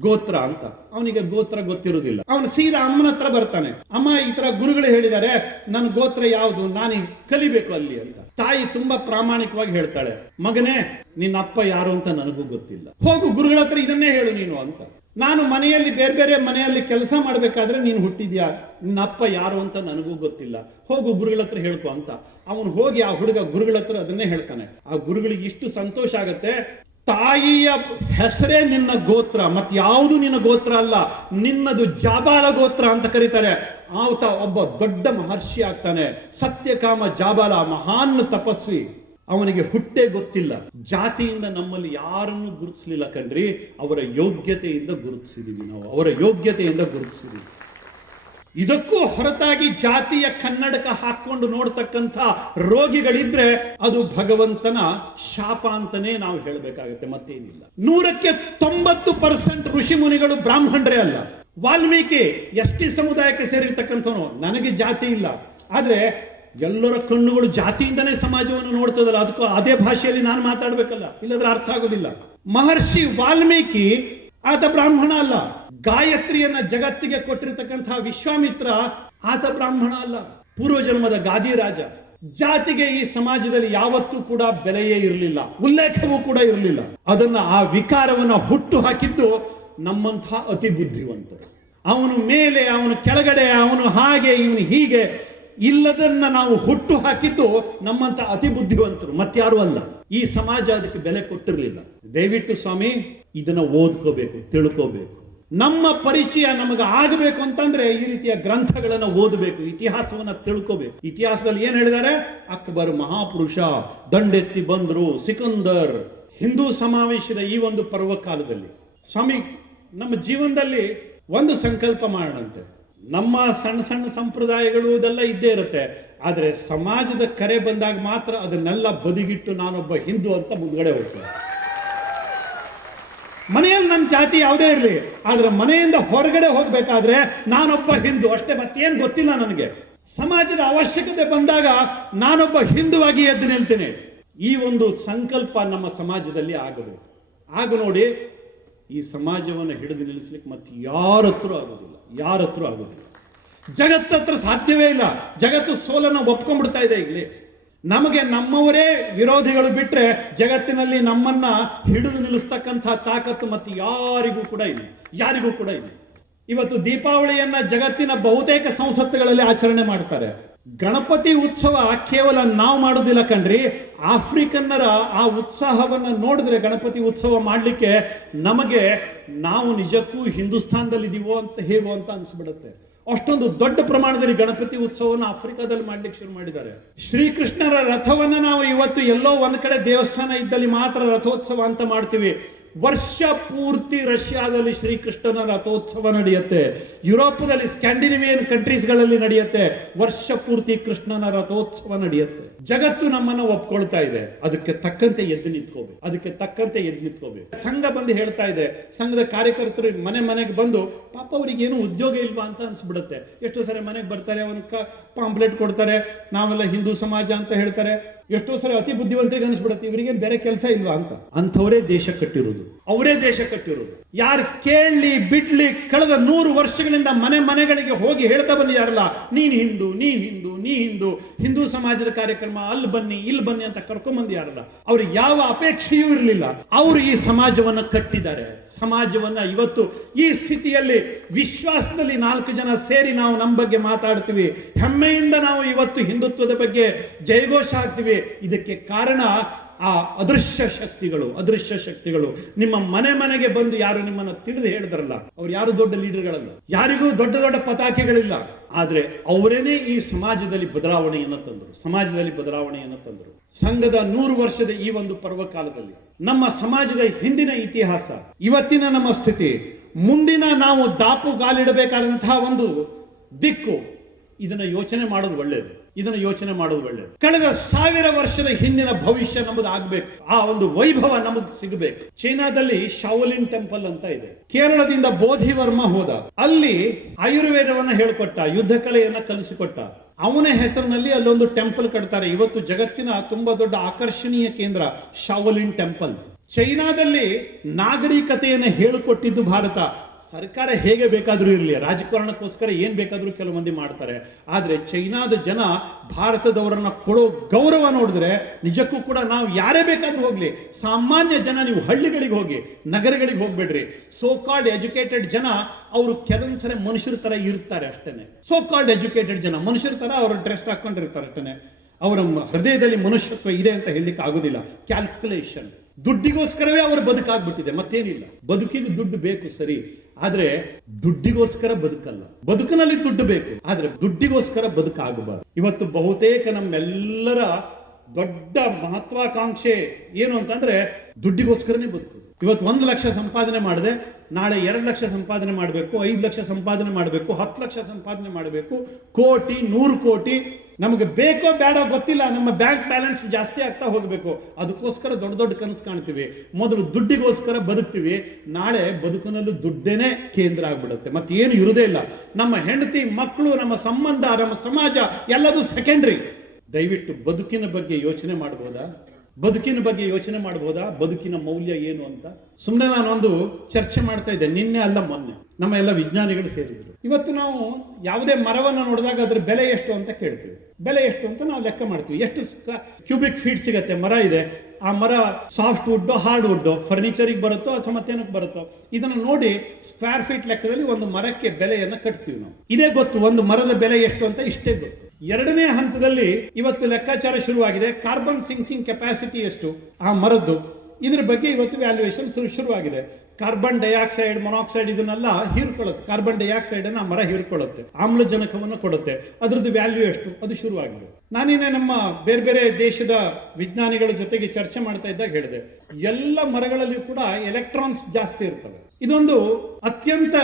ಗೋತ್ರ ಅಂತ. ಅವನಿಗೆ ಗೋತ್ರ ಗೊತ್ತಿರುವುದಿಲ್ಲ. ಅವನು ಸೀದಾ ಅಮ್ಮನ ಹತ್ರ ಬರ್ತಾನೆ, ಅಮ್ಮ ಈ ತರ ಗುರುಗಳು ಹೇಳಿದ್ದಾರೆ, ನನ್ನ ಗೋತ್ರ ಯಾವುದು, ನಾನು ಕಲಿಬೇಕು ಅಲ್ಲಿ ಅಂತ. ತಾಯಿ ತುಂಬಾ ಪ್ರಾಮಾಣಿಕವಾಗಿ ಹೇಳ್ತಾಳೆ, ಮಗನೇ ನಿನ್ನ ಅಪ್ಪ ಯಾರು ಅಂತ ನನಗೂ ಗೊತ್ತಿಲ್ಲ, ಹೋಗು ಗುರುಗಳ ಹತ್ರ ಇದನ್ನೇ ಹೇಳು ನೀನು ಅಂತ. ನಾನು ಮನೆಯಲ್ಲಿ ಬೇರೆ ಮನೆಯಲ್ಲಿ ಕೆಲಸ ಮಾಡ್ಬೇಕಾದ್ರೆ ನೀನು ಹುಟ್ಟಿದ್ಯಾ, ನಿನ್ನ ಅಪ್ಪ ಯಾರು ಅಂತ ನನಗೂ ಗೊತ್ತಿಲ್ಲ, ಹೋಗು ಗುರುಗಳ ಹತ್ರ ಹೇಳ್ಕೊ ಅಂತ. ಅವನು ಹೋಗಿ ಆ ಹುಡುಗ ಗುರುಗಳ ಹತ್ರ ಅದನ್ನೇ ಹೇಳ್ತಾನೆ. ಆ ಗುರುಗಳಿಗೆ ಇಷ್ಟು ಸಂತೋಷ ಆಗತ್ತೆ, ತಾಯಿಯ ಹೆಸರೇ ನಿನ್ನ ಗೋತ್ರ, ಮತ್ ಯಾವುದು ನಿನ್ನ ಗೋತ್ರ ಅಲ್ಲ, ನಿನ್ನದು ಜಾಬಾಲ ಗೋತ್ರ ಅಂತ ಕರೀತಾರೆ. ಆತ ಒಬ್ಬ ದೊಡ್ಡ ಮಹರ್ಷಿ ಆಗ್ತಾನೆ. ಸತ್ಯಕಾಮ ಜಾಬಾಲ ಮಹಾನ್ ತಪಸ್ವಿ. ಅವನಿಗೆ ಹುಟ್ಟೆ ಗೊತ್ತಿಲ್ಲ. ಜಾತಿಯಿಂದ ನಮ್ಮಲ್ಲಿ ಯಾರನ್ನು ಗುರುತಿಸಲಿಲ್ಲ ಕಣ್ರಿ, ಅವರ ಯೋಗ್ಯತೆಯಿಂದ ಗುರುತಿಸಿದೀವಿ ನಾವು, ಅವರ ಯೋಗ್ಯತೆಯಿಂದ ಗುರುತಿಸಿದೀವಿ. ಇದಕ್ಕೂ ಹೊರತಾಗಿ ಜಾತಿಯ ಕನ್ನಡಕ ಹಾಕೊಂಡು ನೋಡ್ತಕ್ಕಂಥ ರೋಗಿಗಳಿದ್ರೆ ಅದು ಭಗವಂತನ ಶಾಪ ಅಂತಾನೆ ನಾವು ಹೇಳಬೇಕಾಗತ್ತೆ, ಮತ್ತೇನಿಲ್ಲ. 100ಕ್ಕೆ 90% ಋಷಿ ಮುನಿಗಳು ಬ್ರಾಹ್ಮಣರೇ ಅಲ್ಲ. ವಾಲ್ಮೀಕಿ ಎಸ್ಟಿ ಸಮುದಾಯಕ್ಕೆ ಸೇರಿರ್ತಕ್ಕಂಥವನು. ನನಗೆ ಜಾತಿ ಇಲ್ಲ, ಆದ್ರೆ ಎಲ್ಲರ ಕಣ್ಣುಗಳು ಜಾತಿಯಿಂದನೇ ಸಮಾಜವನ್ನು ನೋಡ್ತದಲ್ಲ, ಅದಕ್ಕೂ ಅದೇ ಭಾಷೆಯಲ್ಲಿ ನಾನು ಮಾತಾಡ್ಬೇಕಲ್ಲ, ಇಲ್ಲದ್ರೆ ಅರ್ಥ ಆಗೋದಿಲ್ಲ. ಮಹರ್ಷಿ ವಾಲ್ಮೀಕಿ ಆತ ಬ್ರಾಹ್ಮಣ ಅಲ್ಲ, ಗಾಯತ್ರಿಯನ್ನ ಜಗತ್ತಿಗೆ ಕೊಟ್ಟಿರತಕ್ಕಂತಹ ವಿಶ್ವಾಮಿತ್ರ ಆತ ಬ್ರಾಹ್ಮಣ ಅಲ್ಲ, ಪೂರ್ವಜನ್ಮದ ಗಾದಿ ರಾಜ. ಜಾತಿಗೆ ಈ ಸಮಾಜದಲ್ಲಿ ಯಾವತ್ತೂ ಕೂಡ ಬೆಲೆಯೇ ಇರಲಿಲ್ಲ, ಉಲ್ಲೇಖವೂ ಕೂಡ ಇರಲಿಲ್ಲ. ಅದನ್ನ ಆ ವಿಕಾರವನ್ನ ಹುಟ್ಟು ಹಾಕಿದ್ದು ನಮ್ಮಂತಹ ಅತಿ ಬುದ್ಧಿವಂತರು. ಅವನು ಮೇಲೆ, ಅವನು ಕೆಳಗಡೆ, ಅವನು ಹಾಗೆ, ಇವನು ಹೀಗೆ ಇಲ್ಲದನ್ನ ನಾವು ಹುಟ್ಟು ಹಾಕಿದ್ದು ನಮ್ಮಂತ ಅತಿ ಬುದ್ಧಿವಂತರು, ಮತ್ಯಾರು ಅಲ್ಲ. ಈ ಸಮಾಜ ಅದಕ್ಕೆ ಬೆಲೆ ಕೊಟ್ಟಿರಲಿಲ್ಲ. ದಯವಿಟ್ಟು ಸ್ವಾಮಿ ಇದನ್ನ ಓದ್ಕೋಬೇಕು, ತಿಳ್ಕೋಬೇಕು. ನಮ್ಮ ಪರಿಚಯ ನಮಗೆ ಆಗಬೇಕು ಅಂತಂದ್ರೆ ಈ ರೀತಿಯ ಗ್ರಂಥಗಳನ್ನು ಓದಬೇಕು, ಇತಿಹಾಸವನ್ನ ತಿಳ್ಕೋಬೇಕು. ಇತಿಹಾಸದಲ್ಲಿ ಏನ್ ಹೇಳಿದ್ದಾರೆ? ಅಕ್ಬರ್ ಮಹಾಪುರುಷ, ದಂಡೆತ್ತಿ ಬಂದ್ರು, ಸಿಕಂದರ್. ಹಿಂದೂ ಸಮಾವೇಶದ ಈ ಒಂದು ಪರ್ವಕಾಲದಲ್ಲಿ ಸ್ವಾಮಿ ನಮ್ಮ ಜೀವನದಲ್ಲಿ ಒಂದು ಸಂಕಲ್ಪ ಮಾಡೋಣಂತೆ. ನಮ್ಮ ಸಣ್ಣ ಸಣ್ಣ ಸಂಪ್ರದಾಯಗಳು ಇದೆಲ್ಲ ಇದ್ದೇ ಇರುತ್ತೆ, ಆದ್ರೆ ಸಮಾಜದ ಕರೆ ಬಂದಾಗ ಮಾತ್ರ ಅದನ್ನೆಲ್ಲ ಬದಿಗಿಟ್ಟು ನಾನೊಬ್ಬ ಹಿಂದೂ ಅಂತ ಮುಂದ್ಗಡೆ ಹೋಗ್ತೇನೆ. ಮನೆಯಲ್ಲಿ ನನ್ನ ಜಾತಿ ಯಾವುದೇ ಇರಲಿ, ಆದ್ರೆ ಮನೆಯಿಂದ ಹೊರಗಡೆ ಹೋಗ್ಬೇಕಾದ್ರೆ ನಾನೊಬ್ಬ ಹಿಂದೂ ಅಷ್ಟೇ, ಮತ್ತೇನು ಗೊತ್ತಿಲ್ಲ ನನಗೆ. ಸಮಾಜದ ಅವಶ್ಯಕತೆ ಬಂದಾಗ ನಾನೊಬ್ಬ ಹಿಂದುವಾಗಿ ಎದ್ದು ನಿಲ್ತೇನೆ. ಈ ಒಂದು ಸಂಕಲ್ಪ ನಮ್ಮ ಸಮಾಜದಲ್ಲಿ ಆಗಬೇಕು. ಆಗ ನೋಡಿ ಈ ಸಮಾಜವನ್ನು ಹಿಡಿದು ನಿಲ್ಲಿಸ್ಲಿಕ್ಕೆ ಮತ್ತೆ ಯಾರ ಹತ್ರ ಆಗೋದಿಲ್ಲ, ಯಾರ ಹತ್ರ ಆಗೋದಿಲ್ಲ. ಜಗತ್ತತ್ರ ಸಾಧ್ಯವೇ ಇಲ್ಲ. ಜಗತ್ತು ಸೋಲನ್ನು ಒಪ್ಕೊಂಡ್ಬಿಡ್ತಾ ಇದೆ. ಇಲ್ಲಿ ನಮಗೆ ನಮ್ಮವರೇ ವಿರೋಧಿಗಳು ಬಿಟ್ರೆ ಜಗತ್ತಿನಲ್ಲಿ ನಮ್ಮನ್ನ ಹಿಡಿದು ನಿಲ್ಲಿಸ್ತಕ್ಕಂಥ ತಾಕತ್ತು ಮತ್ತೆ ಯಾರಿಗೂ ಕೂಡ ಇಲ್ಲ, ಯಾರಿಗೂ ಕೂಡ ಇಲ್ಲ. ಇವತ್ತು ದೀಪಾವಳಿಯನ್ನ ಜಗತ್ತಿನ ಬಹುತೇಕ ಸಂಸತ್ತುಗಳಲ್ಲಿ ಆಚರಣೆ ಮಾಡ್ತಾರೆ. ಗಣಪತಿ ಉತ್ಸವ ಕೇವಲ ನಾವು ಮಾಡೋದಿಲ್ಲ ಕಣ್ರಿ, ಆಫ್ರಿಕನ್ನರ ಆ ಉತ್ಸಾಹವನ್ನ ನೋಡಿದ್ರೆ ಗಣಪತಿ ಉತ್ಸವ ಮಾಡ್ಲಿಕ್ಕೆ ನಮಗೆ ನಾವು ನಿಜಕ್ಕೂ ಹಿಂದೂಸ್ತಾನದಲ್ಲಿದ್ದೀವೋ ಅಂತ ಹೇಗೋ ಅಂತ ಅನ್ಸ್ಬಿಡುತ್ತೆ. ಅಷ್ಟೊಂದು ದೊಡ್ಡ ಪ್ರಮಾಣದಲ್ಲಿ ಗಣಪತಿ ಉತ್ಸವವನ್ನು ಆಫ್ರಿಕಾದಲ್ಲಿ ಮಾಡ್ಲಿಕ್ಕೆ ಶುರು ಮಾಡಿದ್ದಾರೆ. ಶ್ರೀಕೃಷ್ಣರ ರಥವನ್ನ ನಾವು ಇವತ್ತು ಎಲ್ಲೋ ಒಂದ್ ಕಡೆ ದೇವಸ್ಥಾನ ಇದ್ದಲ್ಲಿ ಮಾತ್ರ ರಥೋತ್ಸವ ಅಂತ ಮಾಡ್ತೀವಿ. ವರ್ಷ ಪೂರ್ತಿ ರಷ್ಯಾದಲ್ಲಿ ಶ್ರೀಕೃಷ್ಣನ ರಥೋತ್ಸವ ನಡೆಯುತ್ತೆ. ಯುರೋಪದಲ್ಲಿ ಸ್ಕ್ಯಾಂಡಿನೇವಿಯನ್ ಕಂಟ್ರೀಸ್ಗಳಲ್ಲಿ ನಡೆಯುತ್ತೆ. ವರ್ಷ ಪೂರ್ತಿ ಕೃಷ್ಣನ ರಥೋತ್ಸವ ನಡೆಯುತ್ತೆ. ಜಗತ್ತು ನಮ್ಮನ್ನ ಒಪ್ಕೊಳ್ತಾ ಇದೆ. ಅದಕ್ಕೆ ತಕ್ಕಂತೆ ಎದ್ದು ನಿಂತ್ಕೋಬೇಕು, ಅದಕ್ಕೆ ತಕ್ಕಂತೆ ಎದ್ದು ನಿಂತ್ಕೋಬೇಕು. ಸಂಘ ಬಂದು ಹೇಳ್ತಾ ಇದೆ, ಸಂಘದ ಕಾರ್ಯಕರ್ತರು ಮನೆ ಮನೆಗೆ ಬಂದು ಪಾಪ ಅವ್ರಿಗೆ ಏನು ಉದ್ಯೋಗ ಇಲ್ವಾ ಅಂತ ಅನ್ಸ್ಬಿಡುತ್ತೆ. ಎಷ್ಟೋ ಸರಿ ಮನೆಗೆ ಬರ್ತಾರೆ, ಒಂದು ಪಾಂಪ್ಲೆಟ್ ಕೊಡ್ತಾರೆ, ನಾವೆಲ್ಲ ಹಿಂದೂ ಸಮಾಜ ಅಂತ ಹೇಳ್ತಾರೆ. ಎಷ್ಟೋ ಸರಿ ಅತಿ ಬುದ್ಧಿವಂತರಿಗೆ ಅನಿಸ್ಬಿಡುತ್ತೆ ಇವರಿಗೆ ಬೇರೆ ಕೆಲಸ ಇಲ್ವಾ ಅಂತ. ಅಂಥವರೇ ದೇಶ ಕಟ್ಟಿರೋದು, ಅವರೇ ದೇಶ ಕಟ್ಟಿರೋದು. ಯಾರು ಕೇಳಲಿ ಬಿಡ್ಲಿ ಕಳೆದ 100 ವರ್ಷಗಳಿಂದ ಮನೆ ಮನೆಗಳಿಗೆ ಹೋಗಿ ಹೇಳ್ತಾ ಬಂದಿದ್ದಾರಲ್ಲ, ನೀನ್ ಹಿಂದೂ, ನೀನ್ ಹಿಂದೂ, ನೀ ಹಿಂದೂ, ಹಿಂದೂ ಸಮಾಜದ ಕಾರ್ಯಕ್ರಮ ಅಲ್ಲಿ ಬನ್ನಿ ಇಲ್ಲಿ ಬನ್ನಿ ಅಂತ ಕರ್ಕೊಂಡ್ ಬಂದಿದ್ದಾರಲ್ಲ, ಅವ್ರಿಗೆ ಯಾವ ಅಪೇಕ್ಷೆಯೂ ಇರಲಿಲ್ಲ. ಅವರು ಈ ಸಮಾಜವನ್ನ ಕಟ್ಟಿದ್ದಾರೆ. ಸಮಾಜವನ್ನ ಇವತ್ತು ಈ ಸ್ಥಿತಿಯಲ್ಲಿ ವಿಶ್ವಾಸದಲ್ಲಿ 4 ಜನ ಸೇರಿ ನಾವು ನಮ್ಮ ಬಗ್ಗೆ ಮಾತಾಡ್ತೀವಿ, ಹೆಮ್ಮೆಯಿಂದ ನಾವು ಇವತ್ತು ಹಿಂದುತ್ವದ ಬಗ್ಗೆ ಜಯಘೋಷ ಹಾಕ್ತೀವಿ. ಇದಕ್ಕೆ ಕಾರಣ ಆ ಅದೃಶ್ಯ ಶಕ್ತಿಗಳು ನಿಮ್ಮ ಮನೆ ಮನೆಗೆ ಬಂದು ಯಾರು ನಿಮ್ಮನ್ನ ತಿಳಿದು ಹೇಳಿದ್ರಲ್ಲ, ಅವ್ರು ಯಾರು ದೊಡ್ಡ ಲೀಡರ್ಗಳಲ್ಲ, ಯಾರಿಗೂ ದೊಡ್ಡ ದೊಡ್ಡ ಪತಾಕೆಗಳಿಲ್ಲ, ಆದ್ರೆ ಅವರೇನೇ ಈ ಸಮಾಜದಲ್ಲಿ ಬದಲಾವಣೆಯನ್ನು ತಂದರು. ಸಂಘದ 100 ವರ್ಷದ ಈ ಒಂದು ಪರ್ವಕಾಲದಲ್ಲಿ ನಮ್ಮ ಸಮಾಜದ ಹಿಂದಿನ ಇತಿಹಾಸ, ಇವತ್ತಿನ ನಮ್ಮ ಸ್ಥಿತಿ, ಮುಂದಿನ ನಾವು ದಾಪುಗಾಲಿಡಬೇಕಾದಂತಹ ಒಂದು ದಿಕ್ಕು, ಇದನ್ನ ಯೋಚನೆ ಮಾಡೋದು ಒಳ್ಳೆಯದು. ಕಳೆದ 1000 ವರ್ಷದ ಹಿಂದಿನ ಭವಿಷ್ಯ ನಮ್ಮದು ಆಗ್ಬೇಕು. ಆ ಒಂದು ವೈಭವ ನಮಗೆ ಸಿಗಬೇಕು. ಚೈನಾದಲ್ಲಿ ಶಾವಲಿನ್ ಟೆಂಪಲ್ ಅಂತ ಇದೆ. ಕೇರಳದಿಂದ ಬೋಧಿವರ್ಮ ಹೋದ, ಅಲ್ಲಿ ಆಯುರ್ವೇದವನ್ನ ಹೇಳ್ಕೊಟ್ಟ, ಯುದ್ಧ ಕಲೆಯನ್ನ ಕಲಿಸಿಕೊಟ್ಟ. ಅವನ ಹೆಸರಿನಲ್ಲಿ ಅಲ್ಲೊಂದು ಟೆಂಪಲ್ ಕಟ್ತಾರೆ. ಇವತ್ತು ಜಗತ್ತಿನ ತುಂಬಾ ದೊಡ್ಡ ಆಕರ್ಷಣೀಯ ಕೇಂದ್ರ ಶಾವಲಿನ್ ಟೆಂಪಲ್. ಚೈನಾದಲ್ಲಿ ನಾಗರಿಕತೆಯನ್ನು ಹೇಳಿಕೊಟ್ಟಿದ್ದು ಭಾರತ. ಸರ್ಕಾರ ಹೇಗೆ ಬೇಕಾದ್ರೂ ಇರಲಿ, ರಾಜಕಾರಣಕ್ಕೋಸ್ಕರ ಏನ್ ಬೇಕಾದ್ರೂ ಕೆಲವು ಮಂದಿ ಮಾಡ್ತಾರೆ. ಆದ್ರೆ ಚೈನಾದ ಜನ ಭಾರತದವರನ್ನ ಕೊಡೋ ಗೌರವ ನೋಡಿದ್ರೆ ನಿಜಕ್ಕೂ ಕೂಡ ನಾವು ಯಾರೇ ಬೇಕಾದ್ರೂ ಹೋಗ್ಲಿ, ಸಾಮಾನ್ಯ ಜನ ನೀವು ಹಳ್ಳಿಗಳಿಗೆ ಹೋಗಿ, ನಗರಗಳಿಗೆ ಹೋಗ್ಬೇಡ್ರಿ. ಸೋ ಕಾಲ್ಡ್ ಎಜುಕೇಟೆಡ್ ಜನ ಅವರು ಕೆಲವೊಂದ್ಸರಿ ಮನುಷ್ಯರ ತರ ಇರ್ತಾರೆ ಅಷ್ಟೇನೆ. ಸೋ ಕಾಲ್ಡ್ ಎಜುಕೇಟೆಡ್ ಜನ ಮನುಷ್ಯರ ತರ ಅವ್ರ ಡ್ರೆಸ್ ಹಾಕೊಂಡಿರ್ತಾರೆ ಅಷ್ಟೇನೆ. ಅವರ ಹೃದಯದಲ್ಲಿ ಮನುಷ್ಯತ್ವ ಇದೆ ಅಂತ ಹೇಳಲಿಕ್ಕೆ ಆಗೋದಿಲ್ಲ. ಕ್ಯಾಲ್ಕುಲೇಷನ್, ದುಡ್ಡಿಗೋಸ್ಕರವೇ ಅವರು ಬದುಕಾಗ್ಬಿಟ್ಟಿದೆ, ಮತ್ತೇನಿಲ್ಲ. ಬದುಕಿಗೆ ದುಡ್ಡು ಬೇಕು ಸರಿ, ಆದ್ರೆ ದುಡ್ಡಿಗೋಸ್ಕರ ಬದುಕಲ್ಲ. ಬದುಕಿನಲ್ಲಿ ದುಡ್ಡು ಬೇಕು, ಆದ್ರೆ ದುಡ್ಡಿಗೋಸ್ಕರ ಬದುಕಾಗಬಾರದು. ಇವತ್ತು ಬಹುತೇಕ ನಮ್ಮೆಲ್ಲರ ದೊಡ್ಡ ಮಹತ್ವಾಕಾಂಕ್ಷೆ ಏನು ಅಂತಂದ್ರೆ ದುಡ್ಡಿಗೋಸ್ಕರನೇ ಬದುಕು. ಇವತ್ತು 1 ಲಕ್ಷ ಸಂಪಾದನೆ ಮಾಡಿದೆ, ನಾಳೆ 2 ಲಕ್ಷ ಸಂಪಾದನೆ ಮಾಡಬೇಕು, 5 ಲಕ್ಷ ಸಂಪಾದನೆ ಮಾಡಬೇಕು, 10 ಲಕ್ಷ ಸಂಪಾದನೆ ಮಾಡಬೇಕು, ಕೋಟಿ 100 ಕೋಟಿ ನಮಗೆ ಬೇಕೋ ಬೇಡ ಗೊತ್ತಿಲ್ಲ, ನಮ್ಮ ಬ್ಯಾಂಕ್ ಬ್ಯಾಲೆನ್ಸ್ ಜಾಸ್ತಿ ಆಗ್ತಾ ಹೋಗಬೇಕು. ಅದಕ್ಕೋಸ್ಕರ ದೊಡ್ಡ ದೊಡ್ಡ ಕನಸು ಕಾಣ್ತೀವಿ. ಮೊದಲು ದುಡ್ಡಿಗೋಸ್ಕರ ಬದುಕ್ತೀವಿ, ನಾಳೆ ಬದುಕಿನಲ್ಲೂ ದುಡ್ಡೇನೆ ಕೇಂದ್ರ ಆಗ್ಬಿಡುತ್ತೆ, ಮತ್ತೇನು ಇರುವುದೇ ಇಲ್ಲ. ನಮ್ಮ ಹೆಂಡತಿ ಮಕ್ಕಳು, ನಮ್ಮ ಸಂಬಂಧ, ನಮ್ಮ ಸಮಾಜ ಎಲ್ಲದೂ ಸೆಕೆಂಡ್ರಿ. ದಯವಿಟ್ಟು ಬದುಕಿನ ಬಗ್ಗೆ ಯೋಚನೆ ಮಾಡಬಹುದಾ? ಬದುಕಿನ ಬಗ್ಗೆ ಯೋಚನೆ ಮಾಡಬಹುದಾ? ಬದುಕಿನ ಮೌಲ್ಯ ಏನು ಅಂತ. ಸುಮ್ಮನೆ ನಾನೊಂದು ಚರ್ಚೆ ಮಾಡ್ತಾ ಇದ್ದೆ, ನಿನ್ನೆ ಅಲ್ಲ ಮೊನ್ನೆ ನಮ್ಮ ಎಲ್ಲ ವಿಜ್ಞಾನಿಗಳು ಸೇರಿದ್ರು. ಇವತ್ತು ನಾವು ಯಾವುದೇ ಮರವನ್ನು ನೋಡಿದಾಗ ಅದ್ರ ಬೆಲೆ ಎಷ್ಟು ಅಂತ ಕೇಳ್ತೀವಿ. ಬೆಲೆ ಎಷ್ಟು ಅಂತ ನಾವು ಲೆಕ್ಕ ಮಾಡ್ತೀವಿ. ಎಷ್ಟು ಕ್ಯೂಬಿಕ್ ಫೀಟ್ ಸಿಗತ್ತೆ ಮರ ಇದೆ, ಆ ಮರ ಸಾಫ್ಟ್ ವುಡ್ ಹಾರ್ಡ್ ವುಡ್, ಫರ್ನಿಚರಿಗೆ ಬರುತ್ತೋ ಅಥವಾ ಮತ್ತೇನಕ್ಕೆ ಬರುತ್ತೋ, ಇದನ್ನು ನೋಡಿ ಸ್ಕ್ವೇರ್ ಫೀಟ್ ಲೆಕ್ಕದಲ್ಲಿ ಒಂದು ಮರಕ್ಕೆ ಬೆಲೆಯನ್ನು ಕಟ್ತೀವಿ ನಾವು. ಇದೇ ಗೊತ್ತು ಒಂದು ಮರದ ಬೆಲೆ ಎಷ್ಟು ಅಂತ, ಇಷ್ಟೇ ಗೊತ್ತು. ಎರಡನೇ ಹಂತದಲ್ಲಿ ಇವತ್ತು ಲೆಕ್ಕಾಚಾರ ಶುರುವಾಗಿದೆ. ಕಾರ್ಬನ್ ಸಿಂಕಿಂಗ್ ಕೆಪಾಸಿಟಿ ಎಷ್ಟು ಆ ಮರದ್ದು, ಇದ್ರ ಬಗ್ಗೆ ಇವತ್ತು ವ್ಯಾಲ್ಯೂಯೇಷನ್ ಶುರುವಾಗಿದೆ. ಕಾರ್ಬನ್ ಡೈಆಕ್ಸೈಡ್, ಮೊನಾಕ್ಸೈಡ್ ಇದನ್ನೆಲ್ಲ ಹೀರ್ಕೊಳ್ಳುತ್ತೆ. ಕಾರ್ಬನ್ ಡೈಆಕ್ಸೈಡ್ ಅನ್ನ ಮರ ಹೀರ್ಕೊಳ್ಳುತ್ತೆ, ಆಮ್ಲಜನಕವನ್ನು ಕೊಡುತ್ತೆ. ಅದ್ರದ್ದು ವ್ಯಾಲ್ಯೂ ಎಷ್ಟು ಅದು ಶುರುವಾಗಿದೆ. ನಾನಿನ್ನೆ ನಮ್ಮ ಬೇರೆ ಬೇರೆ ದೇಶದ ವಿಜ್ಞಾನಿಗಳ ಜೊತೆಗೆ ಚರ್ಚೆ ಮಾಡ್ತಾ ಇದ್ದಾಗ ಹೇಳಿದೆ, ಎಲ್ಲ ಮರಗಳಲ್ಲಿ ಕೂಡ ಎಲೆಕ್ಟ್ರಾನ್ಸ್ ಜಾಸ್ತಿ ಇರ್ತವೆ. ಇದೊಂದು ಅತ್ಯಂತ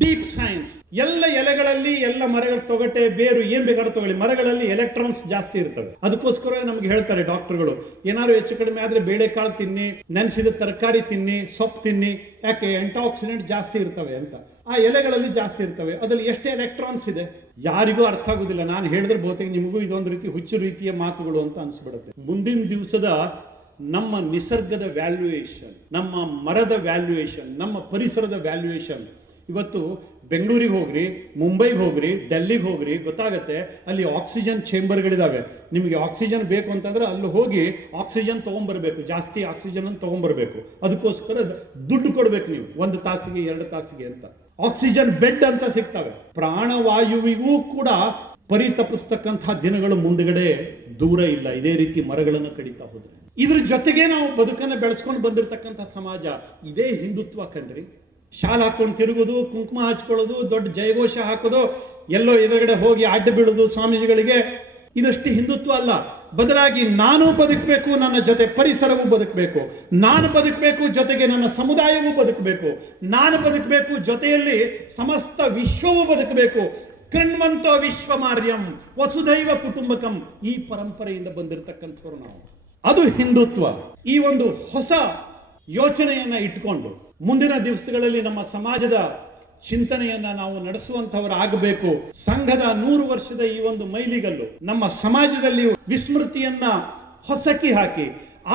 ಡೀಪ್ ಸೈನ್ಸ್. ಎಲ್ಲ ಎಲೆಗಳಲ್ಲಿ, ಎಲ್ಲ ಮರಗಳ ತೊಗಟೆ, ಬೇರು ಏನ್ ಬೇಕಾದ್ರೂ ತಗೊಳ್ಳಿ, ಮರಗಳಲ್ಲಿ ಎಲೆಕ್ಟ್ರಾನ್ಸ್ ಜಾಸ್ತಿ ಇರ್ತವೆ. ಅದಕ್ಕೋಸ್ಕರ ನಮ್ಗೆ ಹೇಳ್ತಾರೆ ಡಾಕ್ಟರ್ಗಳು, ಏನಾದ್ರು ಹೆಚ್ಚು ಕಡಿಮೆ ಆದ್ರೆ ಬೇಳೆಕಾಳು ತಿನ್ನಿ, ನೆನೆಸಿದ ತರಕಾರಿ ತಿನ್ನಿ, ಸೊಪ್ಪು ತಿನ್ನಿ, ಯಾಕೆ ಆಂಟಿಆಕ್ಸಿಡೆಂಟ್ ಜಾಸ್ತಿ ಇರ್ತವೆ ಅಂತ. ಆ ಎಲೆಗಳಲ್ಲಿ ಜಾಸ್ತಿ ಇರ್ತವೆ. ಅದ್ರಲ್ಲಿ ಎಷ್ಟು ಎಲೆಕ್ಟ್ರಾನ್ಸ್ ಇದೆ ಯಾರಿಗೂ ಅರ್ಥ ಆಗುದಿಲ್ಲ. ನಾನು ಹೇಳಿದ್ರೆ ಬಹುತೇಕ ನಿಮಗೂ ಇದೊಂದು ರೀತಿ ಹುಚ್ಚು ರೀತಿಯ ಮಾತುಗಳು ಅಂತ ಅನ್ಸ್ಬಿಡುತ್ತೆ. ಮುಂದಿನ ದಿವಸದ ನಮ್ಮ ನಿಸರ್ಗದ ವ್ಯಾಲ್ಯೂಯೇಷನ್, ನಮ್ಮ ಮರದ ವ್ಯಾಲ್ಯೂಯೇಷನ್, ನಮ್ಮ ಪರಿಸರದ ವ್ಯಾಲ್ಯೂಯೇಷನ್ ಇವತ್ತು ಬೆಂಗಳೂರಿಗೆ ಹೋಗ್ರಿ, ಮುಂಬೈಗೆ ಹೋಗ್ರಿ, ಡೆಲ್ಲಿಗೆ ಹೋಗ್ರಿ, ಗೊತ್ತಾಗತ್ತೆ. ಅಲ್ಲಿ ಆಕ್ಸಿಜನ್ ಚೇಂಬರ್ಗಳಿದಾವೆ. ನಿಮಗೆ ಆಕ್ಸಿಜನ್ ಬೇಕು ಅಂತಂದ್ರೆ ಅಲ್ಲಿ ಹೋಗಿ ಆಕ್ಸಿಜನ್ ತಗೊಂಡ್ಬರ್ಬೇಕು, ಜಾಸ್ತಿ ಆಕ್ಸಿಜನ್ ಅನ್ನು ತಗೊಂಡ್ಬರ್ಬೇಕು. ಅದಕ್ಕೋಸ್ಕರ ದುಡ್ಡು ಕೊಡ್ಬೇಕು ನೀವು, 1 ತಾಸಿಗೆ 2 ತಾಸಿಗೆ ಅಂತ. ಆಕ್ಸಿಜನ್ ಬೆಡ್ ಅಂತ ಸಿಗ್ತವೆ. ಪ್ರಾಣವಾಯುವಿಗೂ ಕೂಡ ಪರಿತಪಿಸ್ತಕ್ಕಂತಹ ದಿನಗಳು ಮುಂದುಗಡೆ ದೂರ ಇಲ್ಲ. ಇದೇ ರೀತಿ ಮರಗಳನ್ನು ಕಡಿತಾ ಹೋದ್ರೆ, ಇದ್ರ ಜೊತೆಗೆ ನಾವು ಬದುಕನ್ನು ಬೆಳೆಸ್ಕೊಂಡು ಬಂದಿರತಕ್ಕಂಥ ಸಮಾಜ ಇದೇ ಹಿಂದುತ್ವ ಕಣ್ರಿ. ಶಾಲ್ ಹಾಕೊಂಡು ತಿರುಗೋದು, ಕುಂಕುಮ ಹಚ್ಕೊಳ್ಳೋದು, ದೊಡ್ಡ ಜಯಘೋಷ ಹಾಕೋದು, ಎಲ್ಲೋ ಎದುರುಗಡೆ ಹೋಗಿ ಅಡ್ಡ ಬೀಳೋದು ಸ್ವಾಮೀಜಿಗಳಿಗೆ, ಇದಷ್ಟು ಹಿಂದುತ್ವ ಅಲ್ಲ. ಬದಲಾಗಿ ನಾನು ಬದುಕಬೇಕು, ನನ್ನ ಜೊತೆ ಪರಿಸರವೂ ಬದುಕಬೇಕು, ನಾನು ಬದುಕಬೇಕು, ಜೊತೆಗೆ ನನ್ನ ಸಮುದಾಯವೂ ಬದುಕಬೇಕು, ನಾನು ಬದುಕಬೇಕು, ಜೊತೆಯಲ್ಲಿ ಸಮಸ್ತ ವಿಶ್ವವೂ ಬದುಕಬೇಕು. ಕೃಣ್ವಂತೋ ವಿಶ್ವಮಾರ್ಯಂ ವಸುಧೈವ ಕುಟುಂಬಕಂ, ಈ ಪರಂಪರೆಯಿಂದ ಬಂದಿರತಕ್ಕಂಥವ್ರು ನಾವು. ಅದು ಹಿಂದುತ್ವ. ಈ ಒಂದು ಹೊಸ ಯೋಚನೆಯನ್ನ ಇಟ್ಕೊಂಡು ಮುಂದಿನ ದಿವಸಗಳಲ್ಲಿ ನಮ್ಮ ಸಮಾಜದ ಚಿಂತನೆಯನ್ನ ನಾವು ನಡೆಸುವಂತವರಾಗಬೇಕು. ಸಂಘದ 100 ವರ್ಷದ ಈ ಒಂದು ಮೈಲಿಗಲ್ಲು ನಮ್ಮ ಸಮಾಜದಲ್ಲಿ ವಿಸ್ಮೃತಿಯನ್ನ ಹೊಸಕಿ ಹಾಕಿ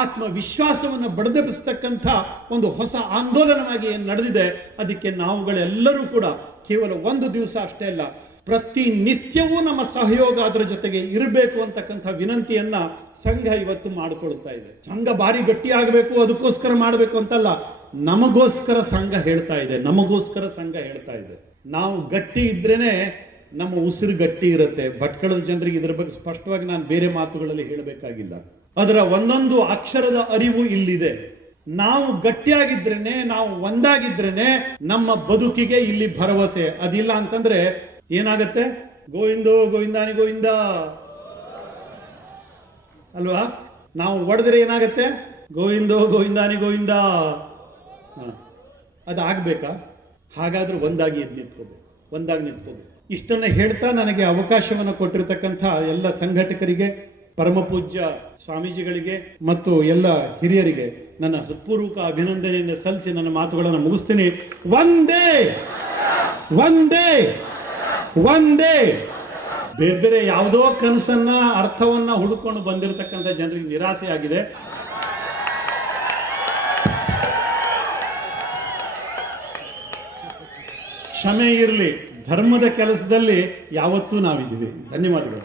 ಆತ್ಮವಿಶ್ವಾಸವನ್ನು ಬಡದೆಬ್ಬಿಸ್ತಕ್ಕಂಥ ಒಂದು ಹೊಸ ಆಂದೋಲನವಾಗಿ ಏನು ನಡೆದಿದೆ, ಅದಕ್ಕೆ ನಾವುಗಳೆಲ್ಲರೂ ಕೂಡ ಕೇವಲ ಒಂದು ದಿವಸ ಅಷ್ಟೇ ಅಲ್ಲ, ಪ್ರತಿನಿತ್ಯವೂ ನಮ್ಮ ಸಹಯೋಗ ಅದರ ಜೊತೆಗೆ ಇರಬೇಕು ಅಂತಕ್ಕಂಥ ವಿನಂತಿಯನ್ನ ಸಂಘ ಇವತ್ತು ಮಾಡಿಕೊಳ್ತಾ ಇದೆ. ಸಂಘ ಭಾರಿ ಗಟ್ಟಿಯಾಗಬೇಕು ಅದಕ್ಕೋಸ್ಕರ ಮಾಡಬೇಕು ಅಂತಲ್ಲ, ನಮಗೋಸ್ಕರ ಸಂಘ ಹೇಳ್ತಾ ಇದೆ, ನಮಗೋಸ್ಕರ ಸಂಘ ಹೇಳ್ತಾ ಇದೆ. ನಾವು ಗಟ್ಟಿ ಇದ್ರೇನೆ ನಮ್ಮ ಉಸಿರು ಗಟ್ಟಿ ಇರುತ್ತೆ. ಭಟ್ಕಳದ ಜನರಿಗೆ ಇದರ ಬಗ್ಗೆ ಸ್ಪಷ್ಟವಾಗಿ ನಾನು ಬೇರೆ ಮಾತುಗಳಲ್ಲಿ ಹೇಳಬೇಕಾಗಿಲ್ಲ. ಅದರ ಒಂದೊಂದು ಅಕ್ಷರದ ಅರಿವು ಇಲ್ಲಿದೆ. ನಾವು ಗಟ್ಟಿಯಾಗಿದ್ರೇನೆ, ನಾವು ಒಂದಾಗಿದ್ರೇನೆ ನಮ್ಮ ಬದುಕಿಗೆ ಇಲ್ಲಿ ಭರವಸೆ. ಅದಿಲ್ಲ ಅಂತಂದ್ರೆ ಏನಾಗತ್ತೆ? ಗೋವಿಂದೋ ಗೋವಿಂದಾನಿ ಗೋವಿಂದ ಅಲ್ವಾ? ನಾವು ಒಡೆದ್ರೆ ಏನಾಗತ್ತೆ? ಗೋವಿಂದೋ ಗೋವಿಂದಾನಿ ಗೋವಿಂದ. ಅದಾಗಬೇಕಾ? ಹಾಗಾದ್ರೂ ಒಂದಾಗಿ ಎದ್ದು ನಿಂತ್ಕೋಬೇಕು, ಒಂದಾಗಿ ನಿಂತ್ಕೋಬೇಕು. ಇಷ್ಟನ್ನ ಹೇಳ್ತಾ ನನಗೆ ಅವಕಾಶವನ್ನು ಕೊಟ್ಟಿರತಕ್ಕಂಥ ಎಲ್ಲ ಸಂಘಟಕರಿಗೆ, ಪರಮ ಪೂಜ್ಯ ಸ್ವಾಮೀಜಿಗಳಿಗೆ ಮತ್ತು ಎಲ್ಲ ಹಿರಿಯರಿಗೆ ನನ್ನ ಹೃತ್ಪೂರ್ವಕ ಅಭಿನಂದನೆಯನ್ನು ಸಲ್ಲಿಸಿ ನನ್ನ ಮಾತುಗಳನ್ನು ಮುಗಿಸ್ತೀನಿ. ಒಂದೇ ಒಂದೇ ಒಂದೇ. ಬೇರೆ ಬೇರೆ ಯಾವುದೋ ಕನಸನ್ನ ಅರ್ಥವನ್ನ ಹುಡುಕೊಂಡು ಬಂದಿರತಕ್ಕಂಥ ಜನರಿಗೆ ನಿರಾಸೆ ಆಗಿದೆ. ಕ್ಷಮೆ ಇರಲಿ. ಧರ್ಮದ ಕೆಲಸದಲ್ಲಿ ಯಾವತ್ತೂ ನಾವಿದ್ದೀವಿ. ಧನ್ಯವಾದಗಳು.